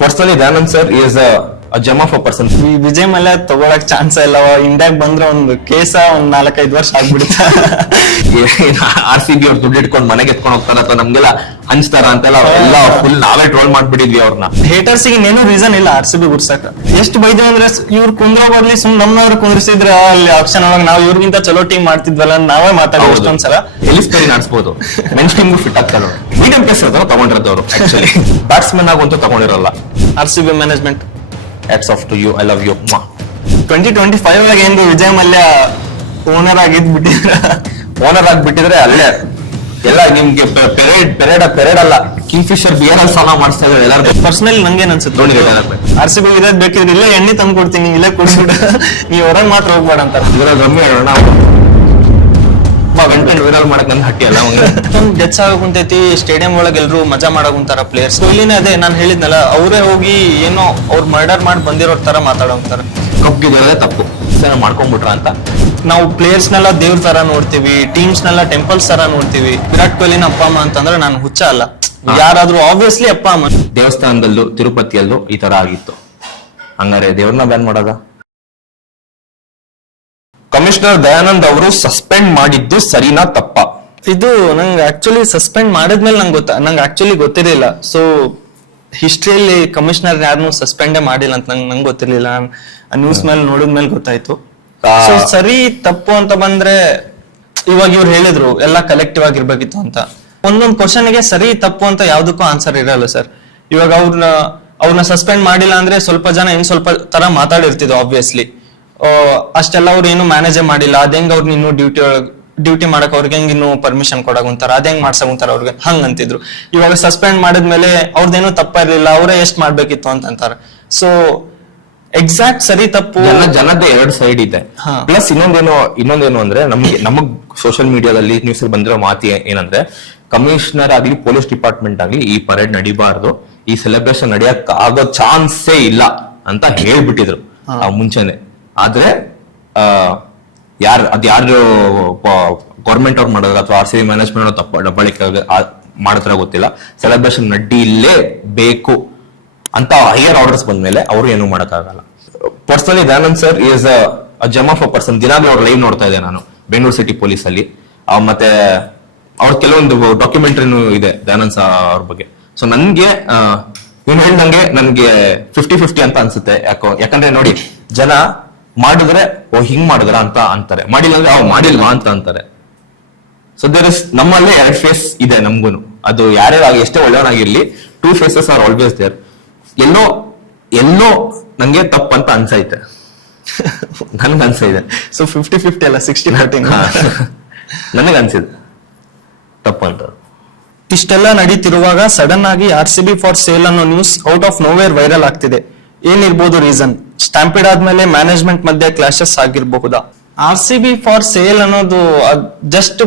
Personally, Dhananand sir is a gem of a person. Vijay Mallya ತಗೊಳಕ್ chance ಇಲ್ಲವ. ಇಂಡಿಯಾಗ್ ಬಂದ್ರೆ ಒಂದು ಕೇಸ ಒಂದ್ 4-5 ವರ್ಷ ಆಗ್ಬಿಡುತ್ತೆ. RCB ಅವ್ರು ದುಡ್ಡು ಇಟ್ಕೊಂಡು ಮನೆಗೆ ಎತ್ಕೊಂಡು ಹೋಗ್ತಾರ ಅಥವಾ ನಮ್ಗೆಲ್ಲ ಹಂಚ್ತಾರ ಅಂತೆಲ್ಲ ಎಲ್ಲ ಫುಲ್ ನಾವೇ ಟ್ರೋಲ್ ಮಾಡ್ಬಿಟ್ಟಿದ್ವಿ ಅವ್ರನ್ನ. ಹೇಟರ್ಸ್ ಗೆ ಇನ್ನೇನು ರೀಸನ್ ಇಲ್ಲ RCB ಗುರ್ಸಕ. ಎಷ್ಟು ಬೈದೆ ಅಂದ್ರೆ ಇವ್ರು ಕುಂದ್ರ ಬರ್ಲಿ ನಮ್ಮವ್ರು ಕುಂದ್ರಿಸಿದ್ರೆ ಅಲ್ಲಿ ಆಪ್ಷನ್ ಒಳಗೆ ನಾವು ಇವ್ರಿಗಿಂತ ಚಲೋ ಟೀಮ್ ಮಾಡ್ತಿದ್ವಲ್ಲ ನಾವೇ ಮಾತಾಡೋ ಅಷ್ಟೊಂದ್ಸಲ ಎಲಿಸ್ಪೇರಿ ನಡೆಸಬಹುದು. ಮೆನ್ಸ್ ಟೀಮ್ ಫಿಟ್ ಆಗ್ತಾರೆ. ಮೀಡಿಯಂ ಪೇಸ್ ತಗೊಂಡಿರೋದು ಅವರು ಆಕ್ಚುಲಿ ಬ್ಯಾಟ್ಸ್ಮನ್ ಆಗಂತೂ ತಗೊಂಡಿರಲ್ಲ. RCB management hats off to you, I love you. 2025 ಒಳಗೆ ಏನು ವಿಜಯ್ ಮಲ್ಯ ಓನರ್ ಆಗ್ಬಿಟ್ಟಿದ್ರೆ ಅಲ್ಲೇ ಎಲ್ಲ ನಿಮ್ಗೆ ಪೆರೇಡ್ ಅಲ್ಲ ಕಿಂಗ್ ಫಿಶರ್ ಬಿಯರ್ ಅಲ್ಲಿ ಸಾಲ ಮಾಡಿಸ್ತಾ ಇದ್ದಾರೆ ಎಲ್ಲರೂ. ಪರ್ಸನಲಿ ನಂಗೇನ್ ಅನ್ಸುತ್ತೆ RCB ಇರೋದ್ ಬೇಕಿದ್ರೆ ಇಲ್ಲೇ ಎಣ್ಣೆ ತಂದು ಕೊಡ್ತೀನಿ, ಇಲ್ಲೇ ಕುಡಿಸ್ಬಿಡ, ನೀವ್ ಹೊರಗ್ ಮಾತ್ರ ಹೋಗ್ಬೇಡ ಅಂತ. ಇದ್ರಲ್ಲಿ ರಮ್ಮಿ ಹೇಳೋಣ ವಿರಲ್ ಮಾಡಕ್ ನನ್ ಹಟ್ಟಿ ಅಲ್ಲ. ಡೆತ್ಸ್ ಆಗಕುಂತೈತಿ ಸ್ಟೇಡಿಯಂ ಒಳಗೆ ಎಲ್ರು ಮಜಾ ಮಾಡಕುಂತಾರ ಪ್ಲೇಯರ್ಸ್. ಇಲ್ಲಿನೇ ಅದೇ ನಾನು ಹೇಳಿದ್ನಲ್ಲ, ಅವರೇ ಹೋಗಿ ಏನೋ ಅವ್ರು ಮರ್ಡರ್ ಮಾಡಿ ಬಂದಿರೋ ತರ ಮಾತಾಡೋಂತಾರ. ಕಪ್ಪಿಗೆ ತಪ್ಪು ಮಾಡ್ಕೊಂಡ್ಬಿಟ್ರ ಅಂತ. ನಾವು ಪ್ಲೇಯರ್ಸ್ ನೆಲ್ಲ ದೇವ್ರ ತರ ನೋಡ್ತೀವಿ, ಟೀಮ್ಸ್ ನೆಲ್ಲ ಟೆಂಪಲ್ಸ್ ತರ ನೋಡ್ತೀವಿ. ವಿರಾಟ್ ಕೊಹ್ಲಿನ ಅಪ್ಪ ಅಮ್ಮ ಅಂತಂದ್ರೆ ನಾನು ಹುಚ್ಚ ಅಲ್ಲ, ಯಾರಾದ್ರೂ ಆಬ್ವಿಯಸ್ಲಿ ಅಪ್ಪ ಅಮ್ಮ. ದೇವಸ್ಥಾನದಲ್ಲೂ ತಿರುಪತಿಯಲ್ಲೂ ಈ ತರ ಆಗಿತ್ತು, ಹಂಗಾರೆ ದೇವ್ರನ್ನ ಬ್ಯಾನ್ ಮಾಡೋದ? ಕಮಿಷನರ್ ದಯಾನಂದ್ ಅವರು ಸಸ್ಪೆಂಡ್ ಮಾಡಿದ್ದು ಸರಿನಾ ತಪ್ಪ? ಇದು ನಂಗೆ ಆಕ್ಚುಲಿ ಸಸ್ಪೆಂಡ್ ಮಾಡಿದ್ಮೇಲೆ ನಂಗೆ ಆಕ್ಚುಲಿ ಗೊತ್ತಿರಲಿಲ್ಲ. ಸೊ ಹಿಸ್ಟ್ರಿಯಲ್ಲಿ ಕಮಿಷನರ್ ಯಾರನ್ನೂ ಸಸ್ಪೆಂಡೇ ಮಾಡಿಲ್ಲ ಅಂತ ನಂಗೆ ಗೊತ್ತಿರ್ಲಿಲ್ಲ. ನ್ಯೂಸ್ ಮೇಲೆ ನೋಡಿದ್ಮೇಲೆ ಗೊತ್ತಾಯ್ತು. ಸೊ ಸರಿ ತಪ್ಪು ಅಂತ ಬಂದ್ರೆ ಇವಾಗ ಇವ್ರು ಹೇಳಿದ್ರು ಎಲ್ಲ ಕಲೆಕ್ಟಿವ್ ಆಗಿರ್ಬೇಕಿತ್ತು ಅಂತ. ಒಂದೊಂದು ಕ್ವಶನ್ಗೆ ಸರಿ ತಪ್ಪು ಅಂತ ಯಾವ್ದಕ್ಕೂ ಆನ್ಸರ್ ಇರಲ್ಲ ಸರ್. ಇವಾಗ ಅವ್ರನ್ನ ಸಸ್ಪೆಂಡ್ ಮಾಡಿಲ್ಲ ಅಂದ್ರೆ ಸ್ವಲ್ಪ ಜನ ಇನ್ ಸ್ವಲ್ಪ ತರ ಮಾತಾಡಿರ್ತಿದ್ರು ಆಬ್ವಿಯಸ್ಲಿ. ಅಷ್ಟೆಲ್ಲ ಅವ್ರು ಏನು ಮ್ಯಾನೇಜೇ ಮಾಡಿಲ್ಲ, ಅದೇಂಗ್ ಅವ್ರನ್ನ ಇನ್ನೂ ಡ್ಯೂಟಿ ಮಾಡಕ್ ಅವ್ರಿಗೆ ಹೆಂಗ್ ಇನ್ನೂ ಪರ್ಮಿಷನ್ ಕೊಡಾಗುಂತಾರ, ಅದೇಂಗ್ ಮಾಡ್ಸಕುಂತಾರ ಅವ್ರಿಗೆ ಹಂಗ್ ಅಂತಿದ್ರು. ಇವಾಗ ಸಸ್ಪೆಂಡ್ ಮಾಡಿದ್ಮೇಲೆ ಅವ್ರದ್ದೇನು ತಪ್ಪಿರ್ಲಿಲ್ಲ, ಅವರೇ ಎಷ್ಟ್ ಮಾಡ್ಬೇಕಿತ್ತು ಅಂತ. ಸೊ ಎಕ್ಸಾಕ್ಟ್ ಸರಿ ತಪ್ಪು ಜನದ ಎರಡು ಸೈಡ್ ಇದೆ. ಪ್ಲಸ್ ಇನ್ನೊಂದೇನು ಅಂದ್ರೆ ನಮಗ್ ಸೋಷಿಯಲ್ ಮೀಡಿಯಾದಲ್ಲಿ ನ್ಯೂಸ್ ಅಲ್ಲಿ ಬಂದಿರೋ ಮಾತಿ ಏನಂದ್ರೆ, ಕಮಿಷನರ್ ಆಗ್ಲಿ ಪೊಲೀಸ್ ಡಿಪಾರ್ಟ್ಮೆಂಟ್ ಆಗ್ಲಿ ಈ ಪರೇಡ್ ನಡಿಬಾರ್ದು, ಈ ಸೆಲೆಬ್ರೇಷನ್ ನಡಿಯಕ್ ಆಗೋ ಚಾನ್ಸೇ ಇಲ್ಲ ಅಂತ ಹೇಳ್ಬಿಟ್ಟಿದ್ರು ಮುಂಚೆನೆ. ಆದ್ರೆ ಯಾರು ಗೌರ್ಮೆಂಟ್ ಅವ್ರು ಮಾಡೋದು ಅಥವಾ RCB ಮ್ಯಾನೇಜ್ಮೆಂಟ್ ಬಳಿಕ ಮಾಡಿದ್ರ ಗೊತ್ತಿಲ್ಲ, ಸೆಲೆಬ್ರೇಷನ್ ನಡ್ಡಿಲೇ ಬೇಕು ಅಂತ ಹೈಯರ್ ಆರ್ಡರ್ಸ್ ಬಂದ್ಮೇಲೆ ಅವರು ಏನು ಮಾಡಕ್ಕಾಗಲ್ಲ. Personally Dayanand sir is a gem of a person. ದಿನಾಗ್ಲೂ ಅವ್ರ ಲೈವ್ ನೋಡ್ತಾ ಇದೆ ನಾನು ಬೆಂಗಳೂರು ಸಿಟಿ ಪೊಲೀಸ್ ಅಲ್ಲಿ. ಮತ್ತೆ ಅವ್ರ ಕೆಲವೊಂದು ಡಾಕ್ಯುಮೆಂಟ್ರಿನೂ ಇದೆ ದಯಾನಂದ್ ಸರ್ ಅವ್ರ ಬಗ್ಗೆ. ಸೊ ನನ್ಗೆ ಇವ್ನು ಹೇಳ್ದಂಗೆ ನನ್ಗೆ 50-50 ಅಂತ ಅನ್ಸುತ್ತೆ. ಯಾಕಂದ್ರೆ ನೋಡಿ, ಜನ ಮಾಡಿದ್ರೆ ಹಿಂಗ್ ಮಾಡಿದ್ರ ಅಂತ ಅಂತಾರೆ, ಮಾಡಿಲ್ಲ ಅಂದ್ರೆ ಮಾಡಿಲ್ವಾ ಅಂತ ಅಂತಾರೆ. ಸೊ ದೇರ್ ಇಸ್ ನಮ್ಮಲ್ಲೇ 2 ಫೇಸ್ ಇದೆ ನಮ್ಗುನು. ಅದು ಯಾರೇ ಆಗಿ ಎಷ್ಟೇ ಒಳ್ಳೆಯವನಾಗಿರ್ಲಿ, 2 ಫೇಸಸ್ ಆರ್ ಆಲ್ವೇಸ್ ದೇರ್. ಎಲ್ಲೋ ನಂಗೆ ತಪ್ಪು ಅಂತ ಅನ್ಸೈತೆ, ನನ್ಗೆ ಅನ್ಸಿದೆ. ಸೊ 50-50 ಅಲ್ಲ 60-40 ನನಗೆ ಅನ್ಸಿದೆ ತಪ್ಪು ಅಂತ. ಇಷ್ಟೆಲ್ಲ ನಡೀತಿರುವಾಗ ಸಡನ್ ಆಗಿ RCB ಫಾರ್ ಸೇಲ್ ಅನ್ನೋ news out of nowhere viral ಆಗ್ತಿದೆ. ಏನಿರ್ಬೋದು ರೀಸನ್? ಸ್ಟಾಂಪಿಡ್ ಆದ್ಮೇಲೆ ಮ್ಯಾನೇಜ್ಮೆಂಟ್ ಮಧ್ಯೆ ಕ್ಲಾಶಸ್ ಆಗಿರಬಹುದಾ? RCB ಫಾರ್ ಸೇಲ್ ಅನ್ನೋದು ಜಸ್ಟ್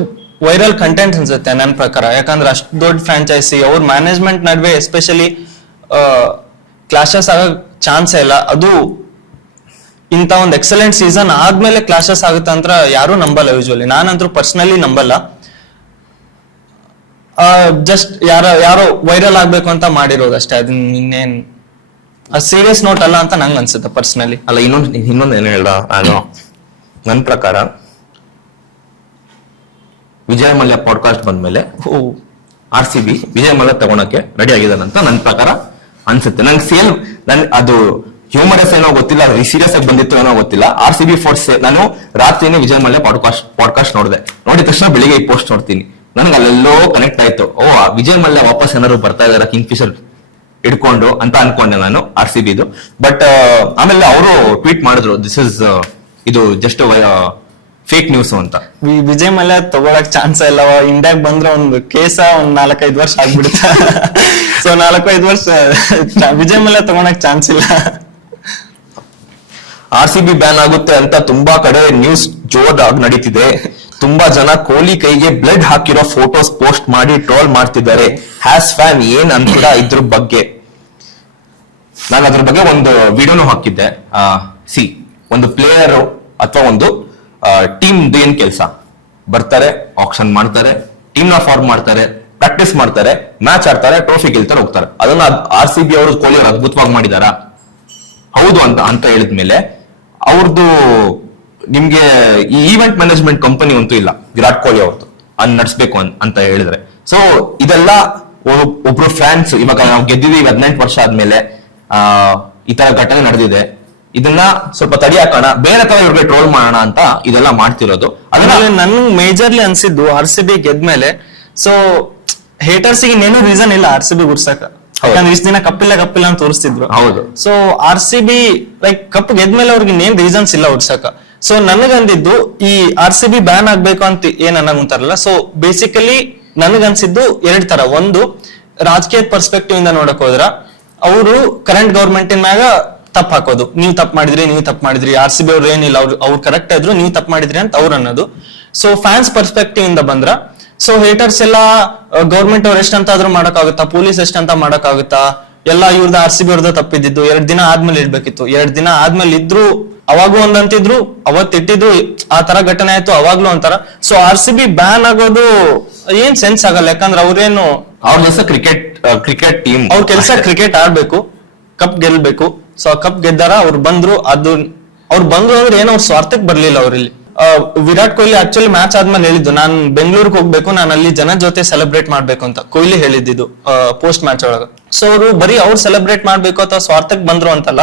ವೈರಲ್ ಕಂಟೆಂಟ್ ಅನ್ಸುತ್ತೆ ನನ್ನ ಪ್ರಕಾರ. ಯಾಕಂದ್ರೆ ಅಷ್ಟು ದೊಡ್ಡ ಫ್ರಾಂಚೈಸಿ, ಅವ್ರ ಮ್ಯಾನೇಜ್ಮೆಂಟ್ ನಡುವೆ ಎಸ್ಪೆಷಲಿ ಕ್ಲಾಶಸ್ ಆಗೋ ಚಾನ್ಸ್ ಇಲ್ಲ. ಅದು ಇಂಥ ಒಂದು ಎಕ್ಸಲೆಂಟ್ ಸೀಸನ್ ಆದ್ಮೇಲೆ ಕ್ಲಾಶಸ್ ಆಗುತ್ತೆ ಅಂತ ಯಾರು ನಂಬಲ್ಲ ಯೂಶುವಲಿ. ನಾನಂತೂ ಪರ್ಸನಲಿ ನಂಬಲ್ಲ. ಜಸ್ಟ್ ಯಾರೋ ವೈರಲ್ ಆಗ್ಬೇಕು ಅಂತ ಮಾಡಿರೋದು ಅಷ್ಟೇ, ಅದನ್ನ ಇನ್ನೇನ್ ಸೀರಿಯಸ್ ನೋಟ್ ಅಲ್ಲ ಅಂತ ನಂಗೆ ಅನ್ಸುತ್ತೆ ಪರ್ಸನಲಿ. ಅಲ್ಲ, ಇನ್ನೊಂದು ಏನು ಹೇಳ, ನನ್ನ ಪ್ರಕಾರ ವಿಜಯ್ ಮಲ್ಯ ಪಾಡ್ಕಾಸ್ಟ್ ಬಂದ್ಮೇಲೆ RCB ವಿಜಯ್ ಮಲ್ಯ ತಗೊಳಕ್ಕೆ ರೆಡಿ ಆಗಿದಾರೆ ಅಂತ ನನ್ನ ಪ್ರಕಾರ ಅನ್ಸುತ್ತೆ. ನಂಗೆ ಅದು ಹ್ಯೂಮರಸ್ ಏನೋ ಗೊತ್ತಿಲ್ಲ, ಸೀರಿಯಸ್ ಆಗಿ ಬಂದಿತ್ತು ಏನೋ ಗೊತ್ತಿಲ್ಲ. RCB ಫಾರ್ ಸೇಲ್, ನಾನು ರಾತ್ರಿನೇ ವಿಜಯ್ ಮಲ್ಯ ಪಾಡ್ಕಾಸ್ಟ್ ನೋಡಿದ ತಕ್ಷಣ ಬೆಳಿಗ್ಗೆ ಈ ಪೋಸ್ಟ್ ನೋಡ್ತೀನಿ, ನನ್ಗೆ ಅಲ್ಲೆಲ್ಲೋ ಕನೆಕ್ಟ್ ಆಯ್ತು. ವಿಜಯ್ ಮಲ್ಯ ವಾಪಸ್ ಏನಾದ್ರು ಬರ್ತಾ ಇದಾರೆ ಕಿಂಗ್ ಫಿಶರ್ ಇಡ್ಕೊಂಡು ಅಂತ ಅನ್ಕೊಂಡೆ ನಾನು RCBದು. ಬಟ್ ಆಮೇಲೆ ಅವರು ಟ್ವೀಟ್ ಮಾಡಿದ್ರು, ಇದು ಜಸ್ಟ್ ಫೇಕ್ ನ್ಯೂಸ್ ಅಂತ. ವಿಜಯ್ ಮಲ್ಯ ತಗೊಳಕ್ ಚಾನ್ಸ್ ಇಲ್ಲವ. ಇಂಡಿಯಾಗ್ ಬಂದ್ರೆ ಒಂದು ಕೇಸ ಒಂದ್ 4-5 ವರ್ಷ ಆಗ್ಬಿಡುತ್ತೆ. ಸೊ 4-5 ವರ್ಷ ವಿಜಯ್ ಮಲ್ಯ ತಗೊಳಕ್ ಚಾನ್ಸ್ ಇಲ್ಲ. RCB ಬ್ಯಾನ್ ಆಗುತ್ತೆ ಅಂತ ತುಂಬಾ ಕಡೆ ನ್ಯೂಸ್ ಜೋರಾಗಿ ನಡೀತಿದೆ. ತುಂಬಾ ಜನ ಕೊಹ್ಲಿ ಕೈಗೆ ಬ್ಲಡ್ ಹಾಕಿರೋ ಫೋಟೋಸ್ ಪೋಸ್ಟ್ ಮಾಡಿ ಟ್ರೋಲ್ ಮಾಡ್ತಿದ್ದಾರೆ. ಹ್ಯಾಸ್ ಫ್ಯಾನ್ ಏನ್ ಅಂತೀರಾ ಇದ್ರ ಬಗ್ಗೆ? ನಾನು ಅದ್ರ ಬಗ್ಗೆ ಒಂದು ವಿಡಿಯೋನು ಹಾಕಿದ್ದೆ. ಒಂದು ಪ್ಲೇಯರ್ ಅಥವಾ ಒಂದು ಟೀಮ್ ಏನ್ ಕೆಲಸ, ಬರ್ತಾರೆ, ಆಕ್ಷನ್ ಮಾಡ್ತಾರೆ, ಟೀಮ್ ನ ಫಾರ್ಮ್ ಮಾಡ್ತಾರೆ, ಪ್ರಾಕ್ಟೀಸ್ ಮಾಡ್ತಾರೆ, ಮ್ಯಾಚ್ ಆಡ್ತಾರೆ, ಟ್ರೋಫಿ ಗೆಲ್ತಾರೆ, ಹೋಗ್ತಾರೆ. ಅದನ್ನ RCB ಅವರು ಕೊಹ್ಲಿ ಅವರು ಅದ್ಭುತವಾಗಿ ಮಾಡಿದಾರ? ಹೌದು ಅಂತ ಹೇಳಿದ್ಮೇಲೆ ಅವ್ರದ್ದು ನಿಮ್ಗೆ ಈ ಈವೆಂಟ್ ಮ್ಯಾನೇಜ್ಮೆಂಟ್ ಕಂಪನಿ ಅಂತೂ ಇಲ್ಲ ವಿರಾಟ್ ಕೊಹ್ಲಿ ಅವ್ರದ್ದು ಅದ್ ನಡೆಸ್ಬೇಕು ಅಂತ ಹೇಳಿದ್ರೆ. ಸೊ ಇದೆಲ್ಲ ಒಬ್ರು ಫ್ಯಾನ್ಸ್, ಇವಾಗ ನಾವು ಗೆದ್ದಿದೀವಿ 18 ವರ್ಷ ಆದ್ಮೇಲೆ ಈ ತರ ಘಟನೆ ನಡೆದಿದೆ, ಇದನ್ನ ಸ್ವಲ್ಪ ತಡಿ ಹಾಕೋಣ, ಬೇರೆ ತರ ಇವ್ರಿಗೆ ಟ್ರೋಲ್ ಮಾಡೋಣ ಅಂತ ಇದೆಲ್ಲ ಮಾಡ್ತಿರೋದು. ಅದನ್ನ ನನ್ ಮೇಜರ್ಲಿ ಅನ್ಸಿದ್ದು RCB ಗೆದ್ಮೇಲೆ, ಸೊ ಹೇಟರ್ಸ್ ಗೆ ಇನ್ನೇನು ರೀಸನ್ ಇಲ್ಲ RCB ಗುರ್ಸಕ, ಯಾಕಂದ್ರೆ ಇಷ್ಟ ದಿನ ಕಪ್ಪಿಲ್ಲ ಅಂತ ತೋರಿಸ್ತಿದ್ರು. ಹೌದು. ಸೊ RCB ಲೈಕ್ ಕಪ್ ಗೆದ್ಮೇಲೆ ಅವ್ರಿಗೆ ಇನ್ನೇನ್ ರೀಸನ್ಸ್ ಇಲ್ಲ ಉರ್ಸಕ. ಸೊ ನನಗಂದಿದ್ದು ಈ RCB ಬ್ಯಾನ್ ಆಗ್ಬೇಕು ಅಂತ ಏನ್ ಅನ್ನಂತಾರಲ್ಲ, ಸೊ ಬೇಸಿಕಲಿ ನನಗನ್ಸಿದ್ದು ಎರಡ್ ತರ. ಒಂದು, ರಾಜಕೀಯ ಪರ್ಸ್ಪೆಕ್ಟಿವ್ ಇಂದ ನೋಡಕ್ ಹೋದ್ರ ಅವರು ಕರೆಂಟ್ ಗವರ್ಮೆಂಟ್ ಮ್ಯಾಗ ತಪ್ಪು ಹಾಕೋದು, ನೀವು ತಪ್ಪು ಮಾಡಿದ್ರಿ, RCB ಅವ್ರು ಏನಿಲ್ಲ, ಅವ್ರು ಕರೆಕ್ಟ್ ಇದ್ರು, ನೀವು ತಪ್ಪು ಮಾಡಿದ್ರಿ ಅಂತ ಅವ್ರು ಅನ್ನೋದು. ಸೊ ಫ್ಯಾನ್ಸ್ ಪರ್ಸ್ಪೆಕ್ಟಿವ್ ಇಂದ ಬಂದ್ರ, ಸೊ ಹೇಟರ್ಸ್ ಎಲ್ಲ ಗೌರ್ಮೆಂಟ್ ಅವ್ರು ಎಷ್ಟಂತಾದ್ರೂ ಮಾಡಕ್ಕಾಗುತ್ತಾ, ಪೊಲೀಸ್ ಎಷ್ಟಂತ ಮಾಡಕ್ಕಾಗುತ್ತಾ, ಎಲ್ಲ ಇವ್ರದ್ದು RCB ಅವ್ರದ್ದು ತಪ್ಪಿದ್ದು 2 ದಿನ ಆದ್ಮೇಲೆ ಇಡ್ಬೇಕಿತ್ತು. 2 ದಿನ ಆದ್ಮೇಲೆ ಇದ್ರು ಅವಾಗೂ ಒಂದಂತಿದ್ರು, ಅವತ್ತಿಟ್ಟಿದ್ರು, ಆ ತರ ಘಟನೆ ಆಯ್ತು, ಅವಾಗ್ಲೂ ಒಂಥರ. ಸೊ RCB ಬ್ಯಾನ್ ಆಗೋದು ಏನ್ ಸೆನ್ಸ್ ಆಗಲ್ಲ, ಯಾಕಂದ್ರೆ ಅವ್ರೇನು ಅವ್ರ ಕೆಲಸ ಕ್ರಿಕೆಟ್ ಟೀಮ್, ಅವ್ರ ಕೆಲಸ ಕ್ರಿಕೆಟ್ ಆಡ್ಬೇಕು, ಕಪ್ ಗೆಲ್ಬೇಕು. ಸೊ ಆ ಕಪ್ ಗೆದ್ದಾರ, ಅವ್ರು ಬಂದ್ರು ಅಂದ್ರೆ ಏನೋ ಅವ್ರ ಸ್ವಾರ್ಥಕ್ಕೆ ಬರ್ಲಿಲ್ಲ ಅವ್ರಲ್ಲಿ. ವಿರಾಟ್ ಕೊಹ್ಲಿ ಆಕ್ಚುಲಿ ಮ್ಯಾಚ್ ಆದ್ಮೇಲೆ ಹೇಳಿದ್ದು, ನಾನು ಬೆಂಗಳೂರಿಗೆ ಹೋಗ್ಬೇಕು, ನಾನು ಅಲ್ಲಿ ಜನ ಜೊತೆ ಸೆಲೆಬ್ರೇಟ್ ಮಾಡ್ಬೇಕು ಅಂತ ಕೊಹ್ಲಿ ಹೇಳಿದ್ದು ಪೋಸ್ಟ್ ಮ್ಯಾಚ್ ಒಳಗ. ಸೊ ಅವರು ಬರೀ ಅವ್ರು ಸೆಲೆಬ್ರೇಟ್ ಮಾಡ್ಬೇಕು ಅಥವಾ ಸ್ವಾರ್ಥಕ್ಕೆ ಬಂದ್ರು ಅಂತಲ್ಲ,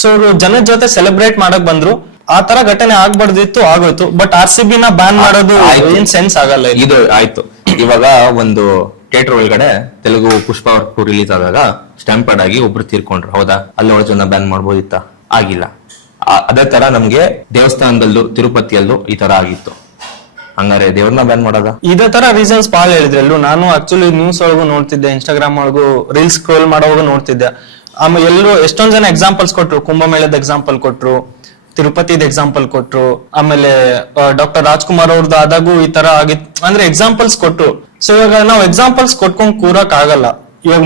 ಸೊ ಅವರು ಜನದ ಜೊತೆ ಸೆಲೆಬ್ರೇಟ್ ಮಾಡಕ್ ಬಂದ್ರು. ಆ ತರ ಘಟನೆ ಆಗ್ಬಾರ್ದಿತ್ತು, ಆಗೋಯ್ತು. ಬಟ್ RCB ನ ಬ್ಯಾನ್ ಮಾಡೋದು ಏನ್ ಸೆನ್ಸ್ ಆಗಲ್ಲ. ಇದು ಆಯ್ತು. ಇವಾಗ ಒಂದು ಥಿಯೇಟರ್ ಒಳಗಡೆ ತೆಲುಗು ಪುಷ್ಪ 2 ರಿಲೀಸ್ ಆದಾಗ ಸ್ಟ್ಯಾಂಪರ್ಡ್ ಆಗಿ ಒಬ್ರು ತೀರ್ಕೊಂಡ್ರು, ಹೌದಾ? ಅಲ್ಲಿ ಒಳ ಜನ ಬ್ಯಾನ್ ಮಾಡ್ಬೋದಿತ್ತ? ಆಗಿಲ್ಲ. ಅದೇ ತರ ನಮ್ಗೆ ದೇವಸ್ಥಾನದಲ್ಲೂ ತಿರುಪತಿಯಲ್ಲೂ ಈ ತರ ಆಗಿತ್ತು. ಹಂಗಾರೆ ದೇವ್ರನ್ನ ಬ್ಯಾನ್ ಮಾಡೋದ? ಇದೇ ತರ ರೀಸನ್ಸ್ ಭಾಳ ಹೇಳಿದ್ರಲ್ಲೂ. ನಾನು ಆಕ್ಚುಲಿ ನ್ಯೂಸ್ ಒಳಗೂ ನೋಡ್ತಿದ್ದೆ, ಇನ್ಸ್ಟಾಗ್ರಾಮ್ ಒಳಗೂ ರೀಲ್ಸ್ ಸ್ಕ್ರೋಲ್ ಮಾಡೋವಾಗ ನೋಡ್ತಿದ್ದೆ. ಆಮೇಲೆ ಎಲ್ಲರೂ ಎಷ್ಟೊಂದ್ ಜನ ಎಕ್ಸಾಂಪಲ್ಸ್ ಕೊಟ್ರು, ಕುಂಭಮೇಳದ ಎಕ್ಸಾಂಪಲ್ ಕೊಟ್ರು, ತಿರುಪತಿದ ಎಕ್ಸಾಂಪಲ್ ಕೊಟ್ರು, ಆಮೇಲೆ ಡಾಕ್ಟರ್ ರಾಜ್ಕುಮಾರ್ ಅವ್ರದ್ದು ಆದಾಗೂ ಈ ತರ ಆಗಿತ್ತು, ಅಂದ್ರೆ ಎಕ್ಸಾಂಪಲ್ಸ್ ಕೊಟ್ರು. ಸೊ ಇವಾಗ ನಾವು ಎಕ್ಸಾಂಪಲ್ಸ್ ಕೊಟ್ಕೊಂಡ್ ಕೂರಕ್ ಆಗಲ್ಲ. ಇವಾಗ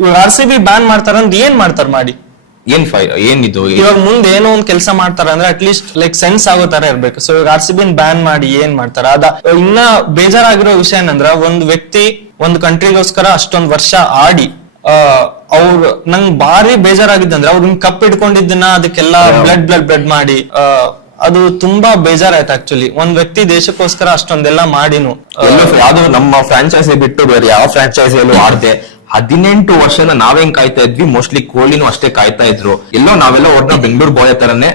ಇವಾಗ RCB ಬ್ಯಾನ್ ಮಾಡ್ತಾರಂದ್ ಏನ್ ಮಾಡ್ತಾರ ಮಾಡಿ, ಏನಿದು? ಇವಾಗ ಮುಂದೆ ಏನೋ ಒಂದ್ ಕೆಲಸ ಮಾಡ್ತಾರ ಅಂದ್ರೆ ಅಟ್ಲೀಸ್ಟ್ ಲೈಕ್ ಸೆನ್ಸ್ ಆಗೋ ತರ ಇರ್ಬೇಕು. ಸೊ ಇವಾಗ RCB ಬ್ಯಾನ್ ಮಾಡಿ ಏನ್ ಮಾಡ್ತಾರ? ಇನ್ನ ಬೇಜಾರಾಗಿರೋ ವಿಷಯ ಏನಂದ್ರ, ಒಂದ್ ವ್ಯಕ್ತಿ ಒಂದ್ ಕಂಟ್ರಿಗೋಸ್ಕರ ಅಷ್ಟೊಂದ್ ವರ್ಷ ಆಡಿ ಅವ್ರು ನಂಗ್ ಭಾರಿ ಬೇಜಾರಾಗಿದ್ದಂದ್ರೆ, ಅವ್ರ ಕಪ್ ಇಟ್ಕೊಂಡಿದ್ದನ್ನ ಅದಕ್ಕೆಲ್ಲ ಬ್ಲಡ್ ಮಾಡಿ ಅದು ತುಂಬಾ ಬೇಜಾರಾಯ್ತು ಆಕ್ಚುಲಿ. ಒಂದ್ ವ್ಯಕ್ತಿ ದೇಶಕ್ಕೋಸ್ಕರ ಅಷ್ಟೊಂದೆಲ್ಲ ಮಾಡಿನು, ಯಾವ್ದು ನಮ್ಮ ಫ್ರಾಂಚೈಸಿ ಬಿಟ್ಟು ಬೇರೆ ಯಾವ ಫ್ರಾಂಚೈಸಿಯಲ್ಲೂ ಆಡ್ದೆ 18 ವರ್ಷನ ನಾವೇನ್ ಕಾಯ್ತಾ ಇದ್ವಿ, ಮೋಸ್ಟ್ಲಿ ಕೊಹ್ಲಿನೂ ಅಷ್ಟೇ ಕಾಯ್ತಾ ಇದ್ರು. ನಾವೆಲ್ಲ ಅವ್ರನ್ನ ಬೆಂಗಳೂರು ಬಾಯ್ ತರನೇ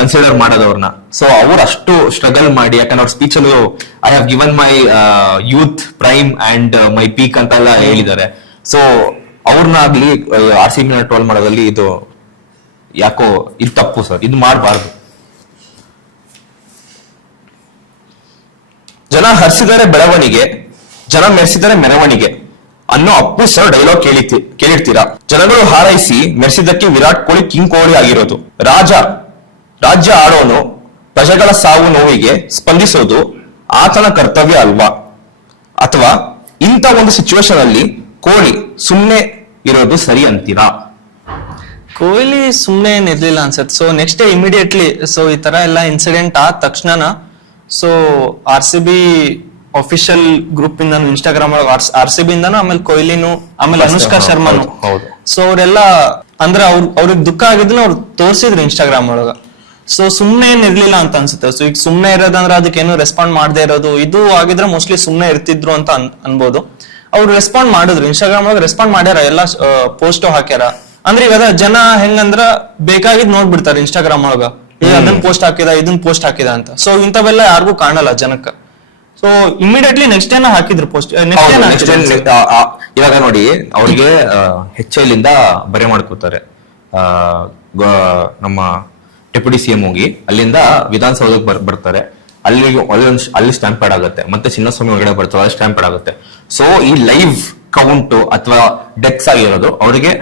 ಕನ್ಸಿಡರ್ ಮಾಡೋದವ್ರನ್ನ. ಸೊ ಅವ್ರು ಅಷ್ಟು ಸ್ಟ್ರಗಲ್ ಮಾಡಿ, ಯಾಕಂದ್ರೆ ಅವ್ರ ಸ್ಪೀಚ್ ಅಲ್ಲೂ I have given my youth prime and my peak ಅಂತ ಎಲ್ಲ ಹೇಳಿದ್ದಾರೆ. ಸೊ ಅವ್ರನ್ನಾಗ್ಲಿ RCB ಟ್ರೋಲ್ ಮಾಡೋದಲ್ಲಿ ಇದು ಯಾಕೋ ಇದು ತಪ್ಪು ಸರ್, ಇದು ಮಾಡಬಾರ್ದು. ಜನ ಹರಿಸಿದರೆ ಬೆಳವಣಿಗೆ, ಜನ ಮೆರೆಸಿದರೆ ಮೆರವಣಿಗೆ ಅನ್ನೋ ಅಪ್ಪು ಸರ್ ಡೈಲಾಗ್ ಕೇಳಿರ್ತೀರಾ. ಜನಗಳು ಹಾರೈಸಿ ಮೆರೆಸಿದ್ದಕ್ಕೆ ವಿರಾಟ್ ಕೊಹ್ಲಿ ಕಿಂಗ್ ಕೊಹ್ಲಿ ಆಗಿರೋದು. ರಾಜ್ಯ ಆಡೋನು ಪ್ರಜೆಗಳ ಸಾವು ನೋವಿಗೆ ಸ್ಪಂದಿಸೋದು ಆತನ ಕರ್ತವ್ಯ ಅಲ್ವಾ? ಅಥವಾ ಇಂಥ ಒಂದು ಸಿಚುವೇಶನ್ ಅಲ್ಲಿ ಕೊಹ್ಲಿ ಸುಮ್ನೆ ಇರೋದು ಸರಿ ಅಂತೀರಾ? ಕೊಹ್ಲಿ ಸುಮ್ನೆ ಏನಿರ್ಲಿಲ್ಲ ಅನ್ಸತ್. So next day immediately, so ಈ ತರ ಎಲ್ಲ ಇನ್ಸಿಡೆಂಟ್ ಆದ ತಕ್ಷಣ ಸೊ RCB ಅಫಿಷಿಯಲ್ ಗ್ರೂಪ್ ಇಂದ ಇನ್ಸ್ಟಾಗ್ರಾಮ್ ಒಳಗೆ RCB ಇಂದಾನು, ಆಮೇಲೆ ಕೊಹ್ಲಿನು, ಆಮೇಲೆ ಅನುಷ್ಕಾ ಶರ್ಮಾನು, ಸೊ ಅವರೆಲ್ಲ ಅಂದ್ರೆ ಅವ್ರಿಗೆ ದುಃಖ ಆಗಿದ್ದನ್ನ ಅವ್ರು ತೋರಿಸಿದ್ರು ಇನ್ಸ್ಟಾಗ್ರಾಮ್ ಒಳಗ. ಸೊ ಸುಮ್ನೆ ಏನ್ ಇರ್ಲಿಲ್ಲ ಅಂತ ಅನ್ಸುತ್ತೆ. ಸೊ ಈಗ ಸುಮ್ನೆ ಇರೋದಂದ್ರೆ ಅದಕ್ಕೇನು ರೆಸ್ಪಾಂಡ್ ಮಾಡದೇ ಇರೋದು, ಇದು ಆಗಿದ್ರೆ ಮೋಸ್ಟ್ಲಿ ಸುಮ್ನೆ ಇರ್ತಿದ್ರು ಅಂತ ಅನ್ಬೋದು. ಅವ್ರು ರೆಸ್ಪಾಂಡ್ ಮಾಡಿದ್ರು, ಇನ್ಸ್ಟಾಗ್ರಾಮ್ ಒಳಗೆ ರೆಸ್ಪಾಂಡ್ ಮಾಡ್ಯಾರ, ಎಲ್ಲ ಪೋಸ್ಟ್ ಹಾಕ್ಯಾರ. ಅಂದ್ರೆ ಇವಾಗ ಜನ ಹೆಂಗಂದ್ರ ಬೇಕಾಗಿದ್ ನೋಡ್ಬಿಡ್ತಾರೆ ಇನ್ಸ್ಟಾಗ್ರಾಮ್ ಒಳಗ, ಅದನ್ನ ಪೋಸ್ಟ್ ಹಾಕಿದ, ಇದನ್ನ ಪೋಸ್ಟ್ ಹಾಕಿದ ಅಂತ. ಸೊ ಇಂಥವೆಲ್ಲ ಯಾರಿಗೂ ಕಾಣಲ್ಲ ಜನಕ್ಕ. ಸೊ ಇಮಿಡಿಯೇಟ್ಲಿ ನೆಕ್ಸ್ಟ್ ಡೇನ ಹಾಕಿದ್ರು ಪೋಸ್ಟ್. ಇವಾಗ ನೋಡಿ, ಅವ್ರಿಗೆ HL ಇಂದ ಬರೆ ಮಾಡ್ಕೋತಾರೆ, ನಮ್ಮ ಡೆಪ್ಯೂಟಿ CM ಹೋಗಿ ಅಲ್ಲಿಂದ ವಿಧಾನಸೌಧಕ್ಕೆ ಬರ್ತಾರೆ, ಅಲ್ಲಿ ಸ್ಟ್ಯಾಂಪೇಡ್ ಆಗುತ್ತೆ, ಮತ್ತೆ ಚಿನ್ನಸ್ವಾಮಿ ಒಳಗಡೆ ಬರ್ತಾರೆ, ಅಲ್ಲಿ ಸ್ಟ್ಯಾಂಪೇಡ್ ಆಗುತ್ತೆ. ಸೊ ಈ ಲೈವ್ ಕೌಂಟ್ ಅಥವಾ ಡೆತ್ಸ್ ಆಗಿರೋದು ಅವ್ರಿಗೆ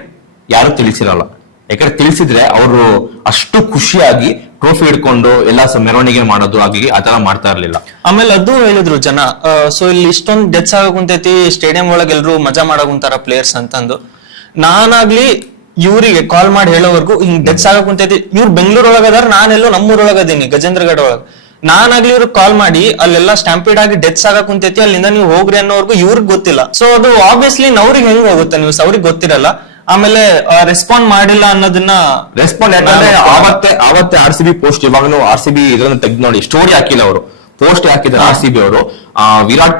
ಯಾರು ತಿಳಿಸಿರಲ್ಲ. ಯಾಕಂದ್ರೆ ತಿಳಿಸಿದ್ರೆ ಅವರು ಅಷ್ಟು ಖುಷಿಯಾಗಿ ಟ್ರೋಫಿ ಹಿಡ್ಕೊಂಡು ಎಲ್ಲ ಮೆರವಣಿಗೆ ಮಾಡೋದು ಆಗಿ ಆತರ ಮಾಡ್ತಾ ಇರ್ಲಿಲ್ಲ. ಆಮೇಲೆ ಅದು ಹೇಳಿದ್ರು ಜನ, ಸೊ ಇಲ್ಲಿ ಇಷ್ಟೊಂದು ಡೆತ್ಸ್ ಆಗುಂತೈತಿ, ಸ್ಟೇಡಿಯಂ ಒಳಗೆ ಎಲ್ರು ಮಜಾ ಮಾಡಾಕುಂತಾರ ಪ್ಲೇಯರ್ಸ್ ಅಂತಂದು. ನಾನಾಗ್ಲಿ ಇವ್ರಿಗೆ ಕಾಲ್ ಮಾಡಿ ಹೇಳೋವರೆಗೂ ಹಿಂಗ್ ಡೆತ್ಸ್ ಆಗುಂತೈತಿ, ಇವ್ರು ಬೆಂಗಳೂರೊಳಗ ಅದಾರ, ನಾನೆಲ್ಲೋ ನಮ್ಮೂರೊಳಗದೀನಿ ಗಜೇಂದ್ರಗಢ ಒಳಗ. ನಾನಾಗ್ಲಿ ಇವ್ರಿಗೆ ಕಾಲ್ ಮಾಡಿ ಅಲ್ಲೆಲ್ಲ ಸ್ಟ್ಯಾಂಪೀಡ್ ಆಗಿ ಡೆತ್ಸ್ ಆಗಕ್ ಕುಂತೈತಿ, ಅಲ್ಲಿಂದ ನೀವು ಹೋಗ್ರಿ ಅನ್ನೋರ್ಗು ಇವ್ರಿಗೆ ಗೊತ್ತಿಲ್ಲ. ಸೊ ಅದು ಆಬ್ವಿಯಸ್ಲಿ ನವ್ರಿಗೆ ಹೆಂಗ್ ಹೋಗುತ್ತೆ ನ್ಯೂಸ್, ಅವ್ರಿಗೆ ಗೊತ್ತಿರಲ್ಲ. ಆಮೇಲೆ ರೆಸ್ಪಾಂಡ್ ಮಾಡಿಲ್ಲ ಅನ್ನೋದನ್ನ ರೆಸ್ಪಾಂಡ್ ಯಾಕಂದ್ರೆ ಅವತ್ತೆ RCB ಪೋಸ್ಟ್, ಇವಾಗನು RCB ಇದನ್ನ ತೆಗ್ದು ನೋಡಿ, ಸ್ಟೋರಿ ಹಾಕಿಲ್ಲ ಅವರು, ಪೋಸ್ಟ್ ಹಾಕಿದ್ದಾರೆ RCB ಅವರು. ವಿರಾಟ್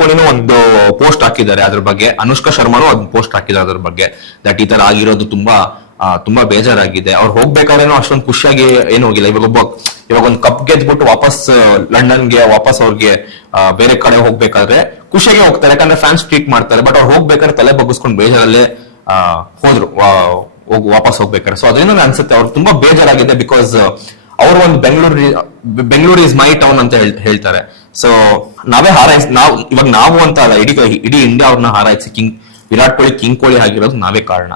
ಕೊಹ್ಲಿನೂ ಒಂದು ಪೋಸ್ಟ್ ಹಾಕಿದ್ದಾರೆ ಅದ್ರ ಬಗ್ಗೆ, ಅನುಷ್ಕಾ ಶರ್ಮಾನು ಒಂದು ಪೋಸ್ಟ್ ಹಾಕಿದ್ದಾರೆ ಅದ್ರ ಬಗ್ಗೆ, ದಟ್ ಈ ತರ ಆಗಿರೋದು ತುಂಬಾ ಬೇಜಾರಾಗಿದೆ. ಅವ್ರು ಹೋಗ್ಬೇಕಾದ್ರೇನೋ ಅಷ್ಟೊಂದು ಖುಷಿಯಾಗಿ ಏನು ಹೋಗಿಲ್ಲ. ಇವಾಗ ಒಂದು ಕಪ್ ಗೆದ್ಬಿಟ್ಟು ವಾಪಸ್ ಲಂಡನ್ಗೆ ವಾಪಸ್ ಅವ್ರಿಗೆ ಬೇರೆ ಕಡೆ ಹೋಗ್ಬೇಕಾದ್ರೆ ಖುಷಿಯಾಗಿ ಹೋಗ್ತಾರೆ, ಯಾಕಂದ್ರೆ ಫ್ಯಾನ್ಸ್ ಟ್ರೀಟ್ ಮಾಡ್ತಾರೆ. ಬಟ್ ಅವ್ರು ಹೋಗ್ಬೇಕಾದ್ರೆ ತಲೆ ಬಗ್ಗಿಸ್ಕೊಂಡು ಬೇಜಾರಲ್ಲೇ ಹೋದ್ರು ವಾಪಸ್ ಹೋಗ್ಬೇಕಾದ್ರೆ. ಸೊ ಅದರಿಂದ ಅನ್ಸುತ್ತೆ ಅವ್ರು ತುಂಬಾ ಬೇಜಾರಾಗಿದೆ. ಬಿಕಾಸ್ ಅವರು ಒಂದು ಬೆಂಗಳೂರು ಇಸ್ ಮೈ ಟೌನ್ ಅಂತ ಹೇಳ್ತಾರೆ. ಸೊ ನಾವೇ ನಾವು ಅಂತ ಅಲ್ಲ, ಇಡೀ ಇಂಡಿಯಾ ಅವ್ರನ್ನ ಹಾರೈಸಿ ವಿರಾಟ್ ಕೊಹ್ಲಿ ಕಿಂಗ್ ಕೊಹ್ಲಿ ಆಗಿರೋದು ನಾವೇ ಕಾರಣ,